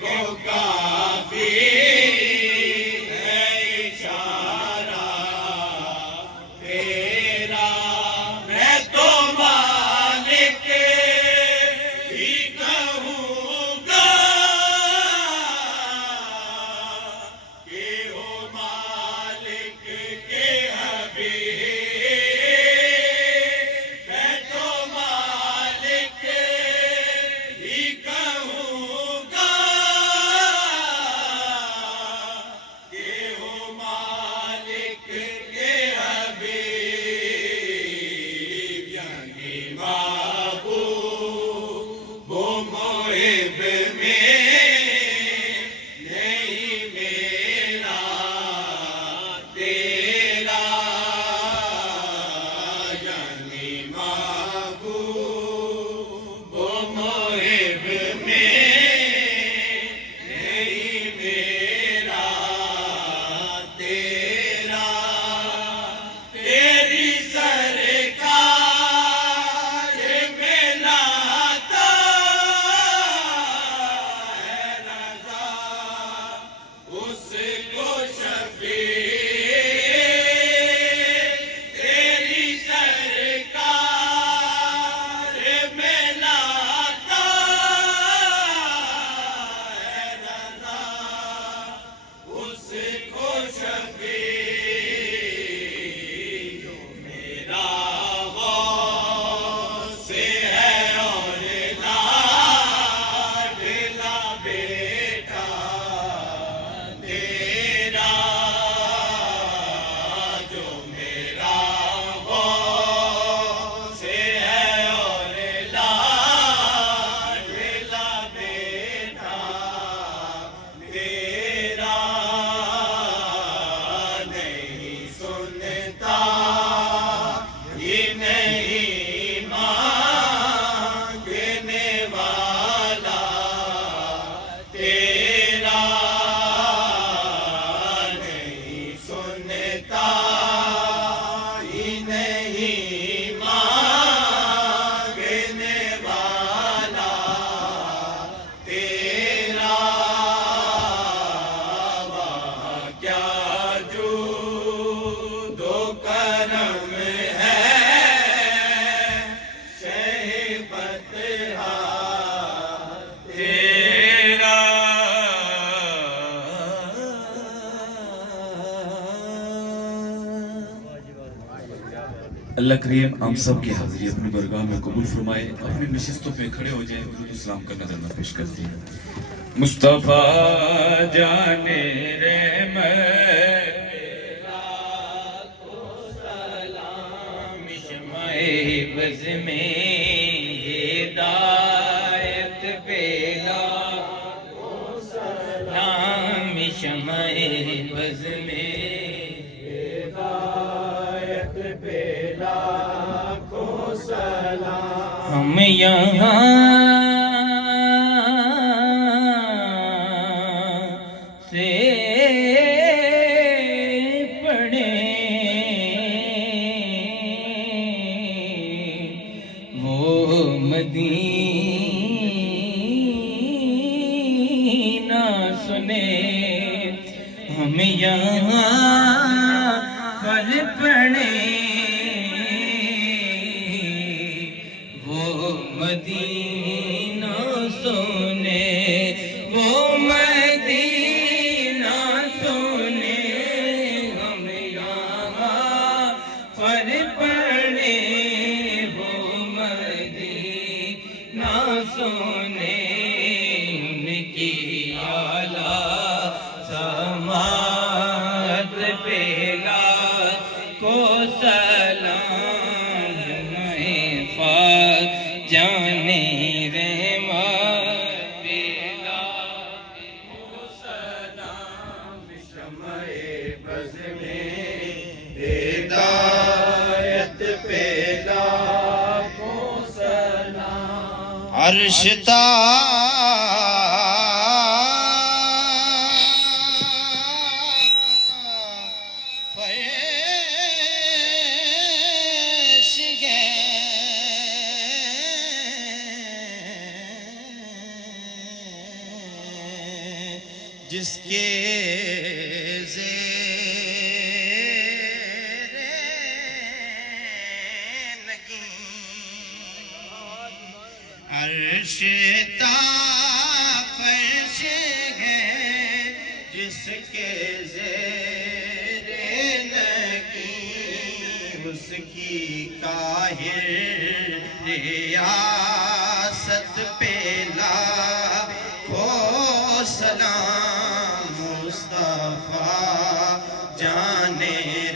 کو کافی ہے اشارہ تیرا میں تو مالک ہی کہوں گا کہ ہو مالک کے حبیب میں تو مالک ہی کہوں گا کہ ہو مالک کے حبیب یعنی محبوب و محب میں نہیں میرا تیرا یعنی محبوب و محب میں نہیں میرا تیرا تیری سرکار میں لاتا ہے رضا اس کو شفیع تیری سرکار میں لاتا ہے رضا اس کو شفیع جو میرا غوث ہے اور لاڈلا بیٹا تیرا جو میرا غوث ہے اور لاڈلا بیٹا تیرا نہیں سنتا یہ نہیں مانگنے والا تیرا نہیں سنتا یہ نہیں مانگنے والا تیرا وہاں کیا جود و کرم ہے شہبت تیرا اللہ کریم ہم سب کی حاضری اپنی برگاہ میں قبول فرمائے. اپنی نشستوں پہ کھڑے ہو جائیں, درود اسلام کا نظرانہ پیش کرتے ہیں. مصطفیٰ جان رحمت بز میں ہدایت پیدا سلام شمع بز میں ہدایت پیدا کو سلام ہم یہاں سے مدینہ سنے ہم یہاں پر پڑھے وہ مدینہ سنے وہ مدینہ سنے ہم یہاں پر پڑھے وہ مدینہ سنے ان کی اعلیٰ سماعت پیلا کو سلام محفاظ جانے رحمت پیلا کو سلام شمع بز میں ہدایت پیلا کو سلام عرش جس کے زیر نگین عرش تا فرش ہے، جس کے زیر نگین اس کی قاہر ریاست پہ لاکھوں سلام مصطفیٰ جان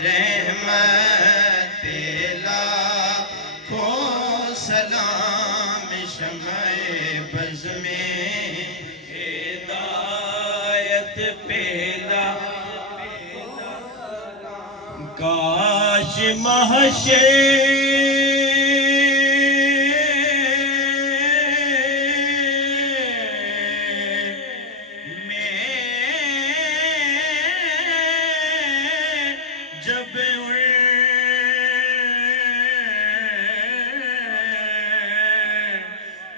رحمت پہ لاکھوں سلام شمع بز میں ہدایت پہ کاش محشر جب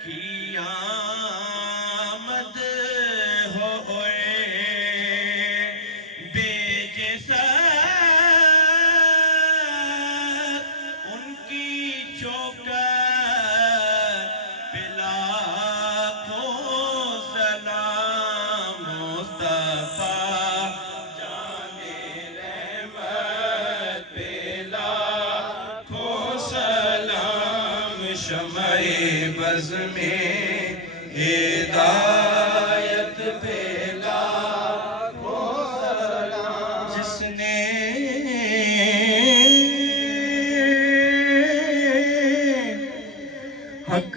کی آمد ہو بے جسد ان کی چوکٹ پہ لاکھوں سلام مصطفیٰ جان رحمت پہ لاکھوں سلام شمع بز میں ہدایت پہ لاکھوں سلام جس نے حق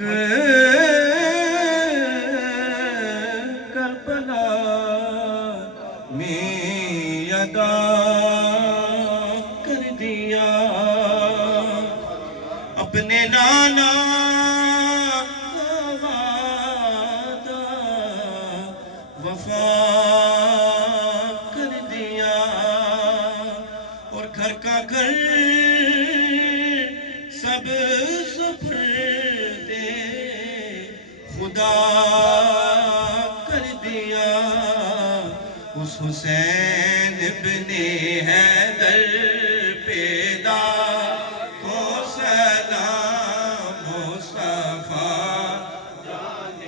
کربلا میں ادا کر دیا، اپنے نانا کا وعدہ وفا کر دیا، اور گھر کا گھر سب سپرد خدا کر دیا، اس حسین ابن حیدر پیدا کو سلام مصطفیٰ جان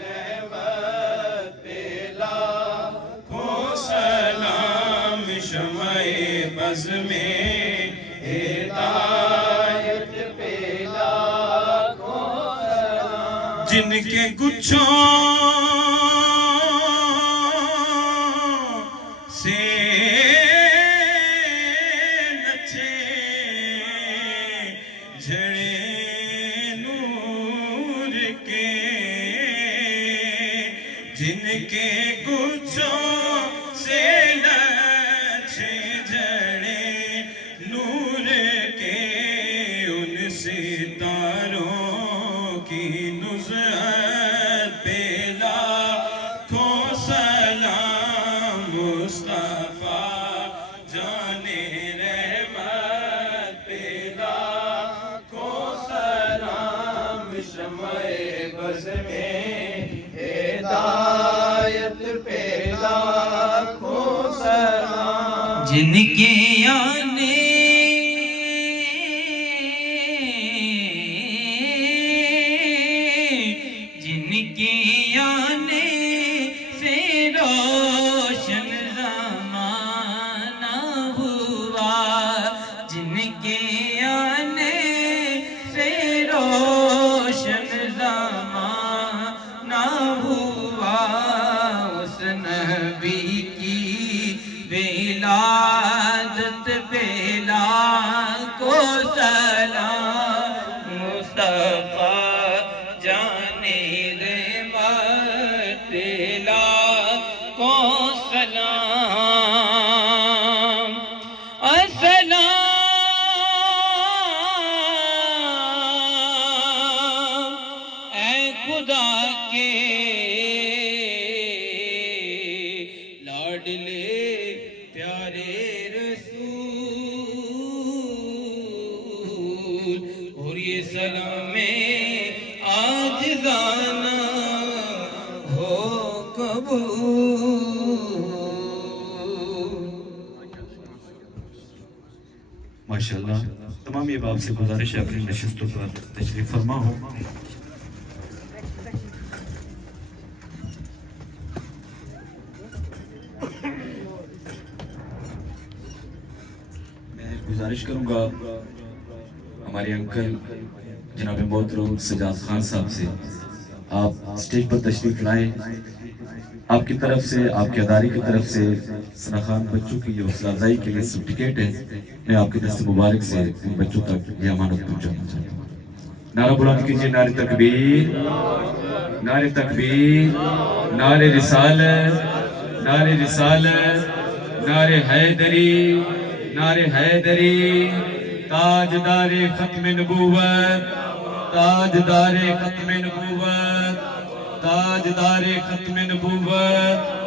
رحمت پہ لاکھوں سلام شمع بز میں ہدایت پہ لاکھوں سلام جن کے گچھوں سے نچے جھڑے نور کے، جن کے گچھوں سے نچے جھڑے نور کے، ان ستاروں کی نصرت پہ لاکھوں سلام مصطفیٰ جان رحمت پہ لاکھوں سلام شمع بز میں ہدایت پہ لاکھوں سلام جن کے آنے سے روشن زمانہ ہوا، جن کے آنے سے روشن زمانہ ہوا، اس نبی کی ولادت پہ لاکھوں سلام مصطفیٰ جان رحمت پہ لاکھوں سلام السلام اے خدا کے لاڈلے پیارے رسول، اور یہ سلام عاجزانہ ہو قبول۔ ماشاءاللہ تمام یہ باپ سے گزارش ہے اپنی نشستوں پر تشریف فرما ہو. میں گزارش کروں گا ہمارے انکل جناب محترم سجاد خان صاحب سے آپ اسٹیج پر تشریف لائیں. آپ کی طرف سے آپ کے ادارے کی طرف سے ثنا خان بچوں کی یہ حوصلہ افزائی کے لیے سرٹیفکیٹ ہے. میں آپ کے دست مبارک سے ان بچوں تک یہ امانت پہنچانا چاہتا ہوں. نعرہ بلند کیجیے نعرہ تکبیر، نعرہ تکبیر، نعرہ رسالت، نعرہ رسالت، نعرہ حیدری، نعرہ حیدری. تاجدار ختم نبوت، تاجدار ختم نبوت، تاجدار ختم نبوت.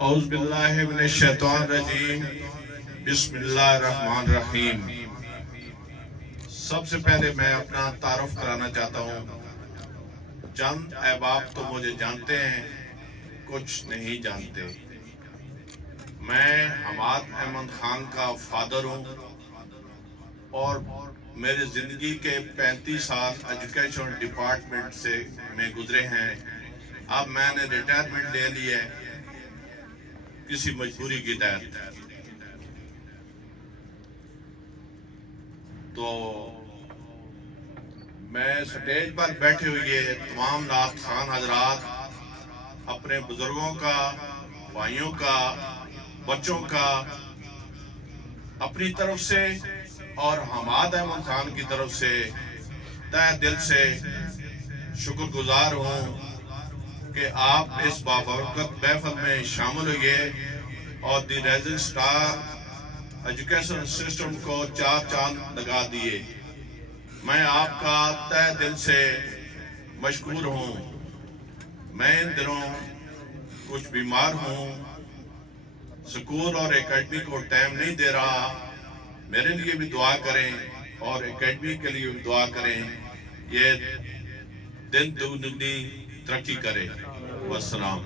اعوذ باللہ من الشیطان الرجیم، بسم اللہ الرحمن الرحیم. سب سے پہلے میں اپنا تعارف کرانا چاہتا ہوں. چند احباب تو مجھے جانتے ہیں، کچھ نہیں جانتے. میں حماد احمد خان کا فادر ہوں اور میرے زندگی کے 35 سال ایجوکیشن ڈپارٹمنٹ سے میں گزرے ہیں. اب میں نے ریٹائرمنٹ لے لی ہے کسی مجبوری کی تحت. تو میں سٹیج پر بیٹھے ہوئے تمام نعت خوان حضرات اپنے بزرگوں کا، بھائیوں کا، بچوں کا اپنی طرف سے اور حماد احمد خان کی طرف سے تہ دل سے شکر گزار ہوں کہ آپ اس بابرکت محفل میں شامل ہوئے اور دی رائزنگ سٹار ایجوکیشن سسٹم کو 4 چاند لگا دیے. میں آپ کا تہ دل سے مشکور ہوں. میں ان دنوں کچھ بیمار ہوں، سکول اور اکیڈمی کو ٹائم نہیں دے رہا. میرے لیے بھی دعا کریں اور اکیڈمی کے لیے بھی دعا کریں، یہ دن دگنی ترقی کرے. والسلام.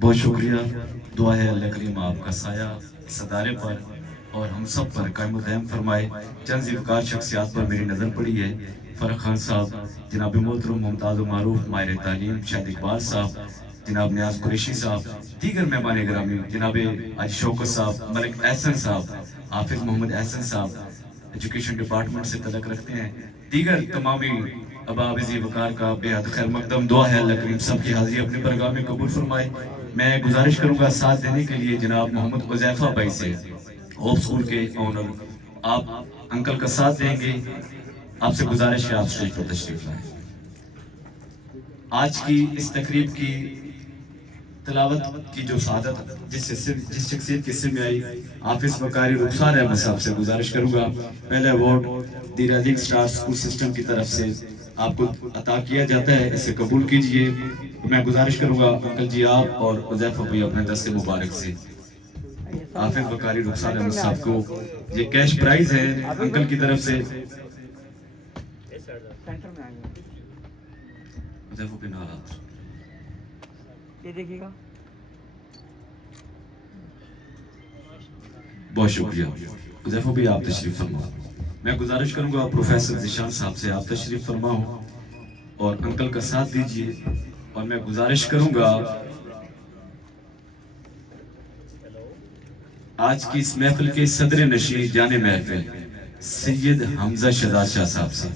بہت شکریہ. دعا ہے اللہ کریم آپ کا سایہ اس ادارے پر اور ہم سب پر قائم و دائم فرمائے. چند ذکر شخصیات پر میری نظر پڑی ہے. فرق خان صاحب، جناب محترم ممتاز و معروف ماہر تعلیم شاہد اقبال صاحب، جناب نیاز قریشی صاحب، دیگر مہمان گرامی جناب حاجی شوکت صاحب، ملک احسن صاحب، حافظ محمد احسن صاحب ایجوکیشن ڈپارٹمنٹ سے تعلق رکھتے ہیں، دیگر تمامی اباب ذی وقار کا بے حد خیر مقدم. دعا ہے اللہ کریم سب کی حاضری اپنے پرگاہ میں قبول فرمائے. میں گزارش کروں گا ساتھ دینے کے لیے جناب محمد حذیفہ بھائی سے، ہوپ اسکول کے اونر. آپ انکل کا ساتھ دیں گے. آپ سے گزارش ہے آپ اسٹیج پر تشریف لائیں. آج کی اس تقریب کی تلاوت کی جو سعادت جس شخصیت کے حصے میں آئی، حافظ وقاری رخسار احمد صاحب سے گزارش کروں گا پہلا ایوارڈ دی رائزنگ سٹار اسکول سسٹم کی طرف سے آپ کو عطا کیا جاتا ہے، اسے قبول کیجئے. میں گزارش کروں گا انکل جی آپ اور حذیفہ بھائی اپنے دست مبارک سے حافظ وقاری رخسار احمد صاحب کو یہ کیش پرائز ہے انکل کی طرف سے. حذیفہ بن حالات یہ دیکھیے گا. بہت شکریہ. حذیفہ بھی آپ تشریف فرما. میں گزارش کروں گا پروفیسر ذیشان صاحب سے آپ تشریف فرما ہوں اور انکل کا ساتھ دیجئے. اور میں گزارش کروں گا آج کی اس محفل کے صدر نشین جان محفل سید حمزہ شہزاد شاہ صاحب سے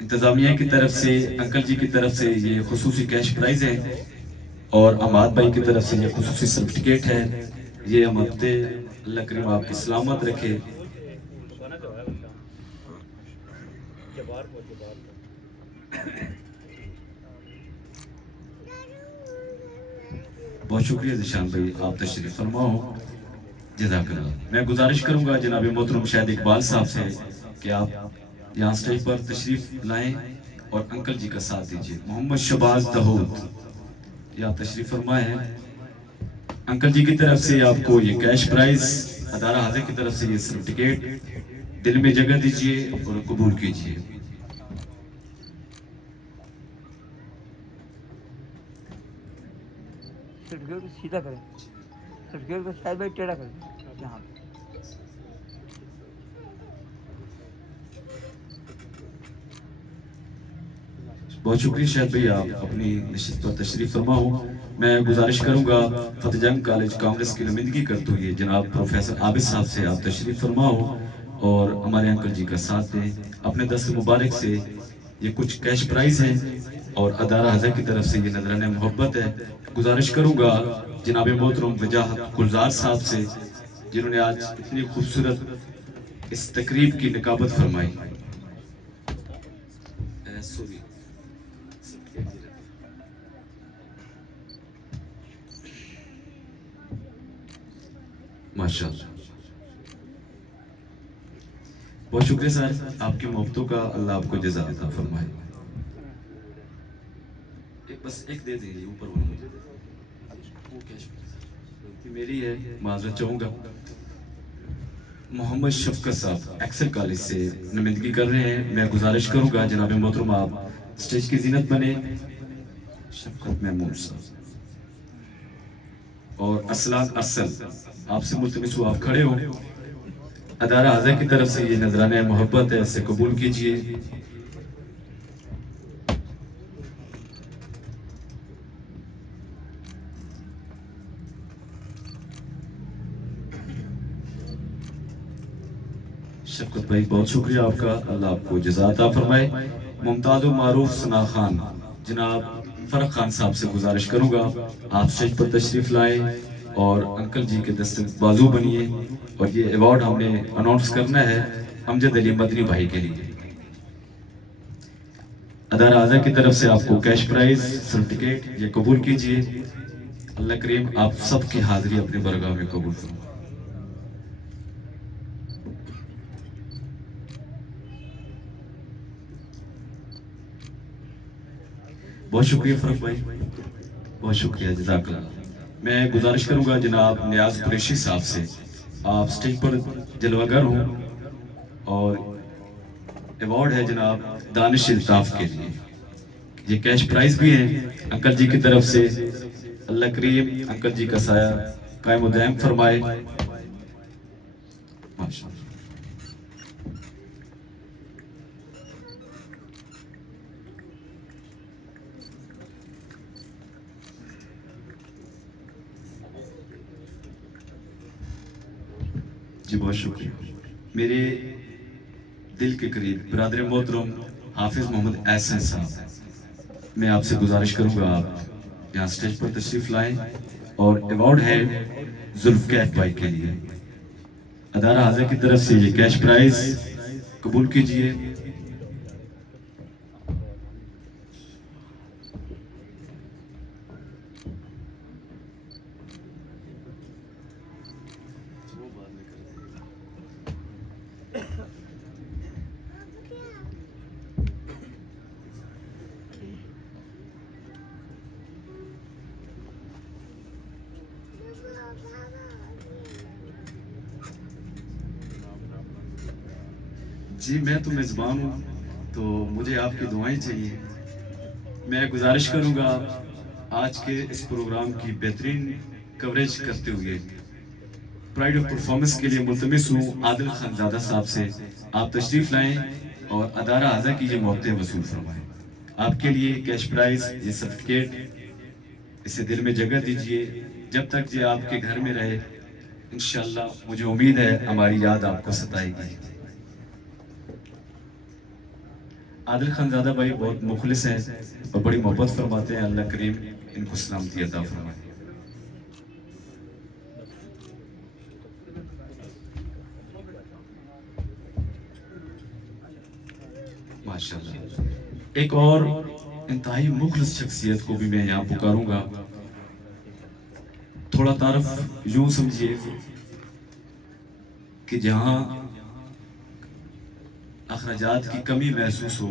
انتظامیہ کی طرف سے، انکل جی کی طرف سے یہ خصوصی کیش پرائز ہے اور حماد بھائی کی طرف سے یہ خصوصی سرٹیفکیٹ ہے. یہ ہم ہفتے اللہ کریم آپ کی سلامت رکھے. بہت شکریہ ذیشان بھائی آپ تشریف فرما ہوں. جزاک اللہ. میں گزارش کروں گا جناب محترم شاہد اقبال صاحب سے کہ آپ یہاں اسٹیج پر تشریف لائیں اور انکل جی کا ساتھ دیجیے. محمد شباز دہود یہ آپ تشریف فرمائے ہیں. انکل جی کی طرف سے آپ کو یہ کیش پرائز، ادارہ حاضر کی طرف سے یہ سرٹیفکیٹ دل میں جگہ دیجیے اور قبول کیجیے. سرٹیفکیٹ کو سیدھا کریں، سرٹیفکیٹ کو سائڈ بائی ٹیڑھا کریں یہاں پہ. بہت شکریہ شاہد بھائی، آپ اپنی نشست پر تشریف فرما ہو. میں گزارش کروں گا فتح جنگ کالج کانگریس کی نمائندگی کرتے ہوئے جناب پروفیسر عابد صاحب سے آپ تشریف فرما ہو اور ہمارے انکل جی کا ساتھ دیں. اپنے دست مبارک سے یہ کچھ کیش پرائز ہیں اور ادارہ حاضر کی طرف سے یہ نذرانہ محبت ہے. گزارش کروں گا جناب محترم وجاہت گلزار صاحب سے جنہوں نے آج اتنی خوبصورت اس تقریب کی نقابت فرمائی. ماشاءاللہ، بہت شکریہ سر، آپ کی محبتوں کا اللہ آپ کو جزا عطا فرمائے. بس ایک دے دیں، یہ اوپر والا مجھے وہ کیش میری ہے، معذرت چاہوں گا. محمد شفقت صاحب ایکسل کالج سے نمائندگی کر رہے ہیں. میں گزارش کروں گا جناب محترم آپ اسٹیج کی زینت بنے. شفقت محمود صاحب اور اسلاق اصل آپ سے ملتمس ہو آپ کھڑے ہو. ادارہ حاضر کی طرف سے یہ نذرانہ محبت ہے، اسے قبول کیجئے. شفقت بھائی بہت شکریہ آپ کا، اللہ آپ کو جزا عطا فرمائے. ممتاز و معروف ثنا خان جناب فرق خان صاحب سے گزارش کروں گا آپ اسٹیج پر تشریف لائیں اور انکل جی کے دست بازو بنیے. اور یہ ایوارڈ ہم نے اناؤنس کرنا ہے امجد علی مدنی بھائی کے لیے. ادارہ حاضر کی طرف سے آپ کو کیش پرائز سرٹیفکیٹ یہ قبول کیجئے. اللہ کریم آپ سب کی حاضری اپنے برگاہ میں قبول فرمائے. بہت شکریہ فرق بھائی، بہت شکریہ، جزاک اللہ. میں گزارش کروں گا جناب نیاز قریشی صاحب سے آپ سٹیج پر جلوہ گر ہوں اور ایوارڈ ہے جناب دانش الطاف کے لیے. یہ کیش پرائز بھی ہے انکل جی کی طرف سے. اللہ کریم انکل جی کا سایہ قائم و دائم فرمائے. ماشاءاللہ. جی بہت شکریہ. میرے دل کے قریب برادر محترم حافظ محمد احسن صاحب، میں آپ سے گزارش کروں گا آپ یہاں سٹیج پر تشریف لائیں اور ایوارڈ ہے ذوالفقار بھائی کے لیے. ادارہ حاضر کی طرف سے یہ کیش پرائز قبول کیجئے. جی میں تو میزبان ہوں تو مجھے آپ کی دعائیں چاہیے. میں گزارش کروں گا آج کے اس پروگرام کی بہترین کوریج کرتے ہوئے پرائیڈ آف پرفارمنس کے لیے ملتمس ہوں عادل خان زادہ صاحب سے آپ تشریف لائیں اور ادارہ حاضر کی یہ محبتیں وصول فرمائیں. آپ کے لیے کیش پرائز یہ سرٹیفکیٹ اسے دل میں جگہ دیجئے. جب تک یہ آپ کے گھر میں رہے انشاءاللہ مجھے امید ہے ہماری یاد آپ کو ستائے گی. عادل خان زادہ بھائی بہت مخلص ہیں اور بڑی محبت فرماتے ہیں. اللہ کریم ان کو سلامتی عطا فرمائے. ماشاءاللہ. ایک اور انتہائی مخلص شخصیت کو بھی میں یہاں پکاروں گا. تھوڑا تعارف یوں سمجھیے کہ جہاں اخراجات کی کمی محسوس ہو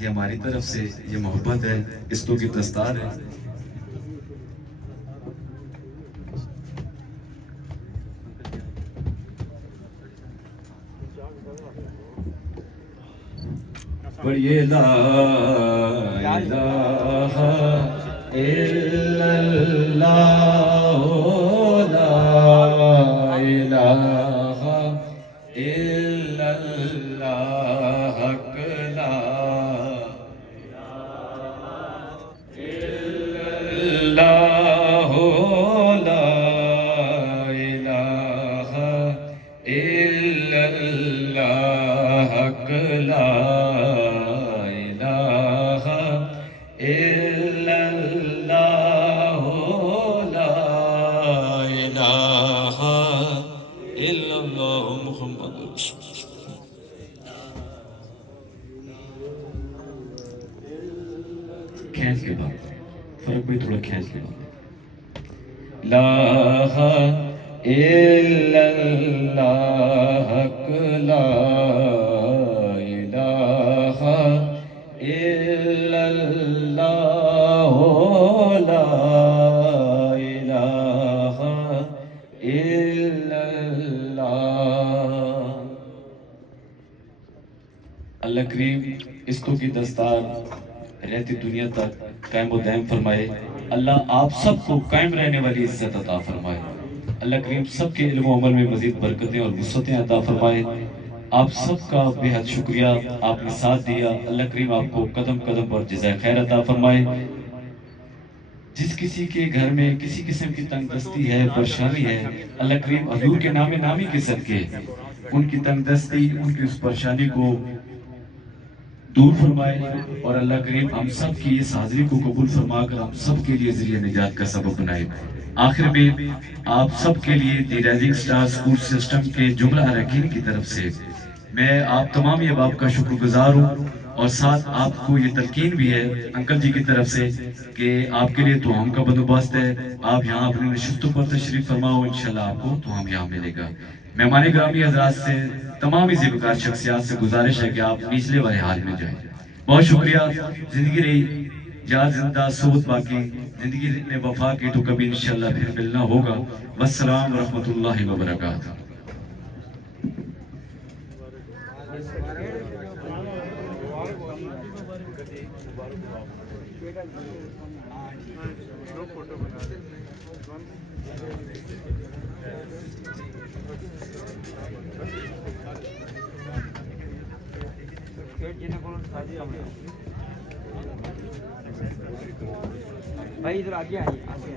یہ ہماری طرف سے یہ محبت ہے، قسطوں کی دستار ہے. پڑھیے لا الہ الا اللہ لا الہ الا اللہ حق لا اللہ لا الہ الا اللہ حق لا کھینچ کے بات فرق کوئی تھوڑا کھینچ کے بات لا الا اللہ حق لا الہ الا اللہ لا الہ الا اللہ. اللہ کریم قسطوں کی دستار رہتی دنیا تک قائم و دائم فرمائے. اللہ آپ سب کو قائم رہنے والی عزت عطا فرمائے. اللہ کریم سب کے علم و عمل میں مزید برکتیں اور وسعتیں عطا فرمائے. آپ سب کا بے حد شکریہ، آپ نے ساتھ دیا. اللہ کریم آپ کو قدم قدم پر جزائے خیر عطا فرمائے. جس کسی کے گھر میں کسی قسم کی تنگ دستی ہے، پریشانی ہے، اللہ کریم حضور کے نام نامی کے صدقے ان کی تنگ دستی، ان کی اس پریشانی کو دور فرمائے. اور اللہ کریم ہم سب کی اس حاضری کو قبول فرما کر ہم سب کے لیے ذریعہ نجات کا سبب بنائے. آخر میں آپ سب کے لیے دی رائزنگ سٹار اسکول سسٹم کے جملہ اراکین کی طرف سے میں آپ تمام احباب کا شکر گزار ہوں، اور ساتھ آپ کو یہ تلقین بھی ہے انکل جی کی طرف سے کہ آپ کے لیے توام کا بندوبست ہے. آپ یہاں اپنی نشستوں پر تشریف فرماؤ، انشاءاللہ آپ کو توام یہاں ملے گا. مہمان گرامی حضرات سے، تمام ذیبکار شخصیات سے گزارش ہے کہ آپ نچلے والے حال میں جائیں. بہت شکریہ. زندگی رہی یاد زندہ صحبت باقی، زندگی نے وفا کی تو کبھی انشاءاللہ پھر ملنا ہوگا. والسلام ورحمۃ اللہ وبرکاتہ. بھائی ادھر آگے آئیے، آگے آئیے.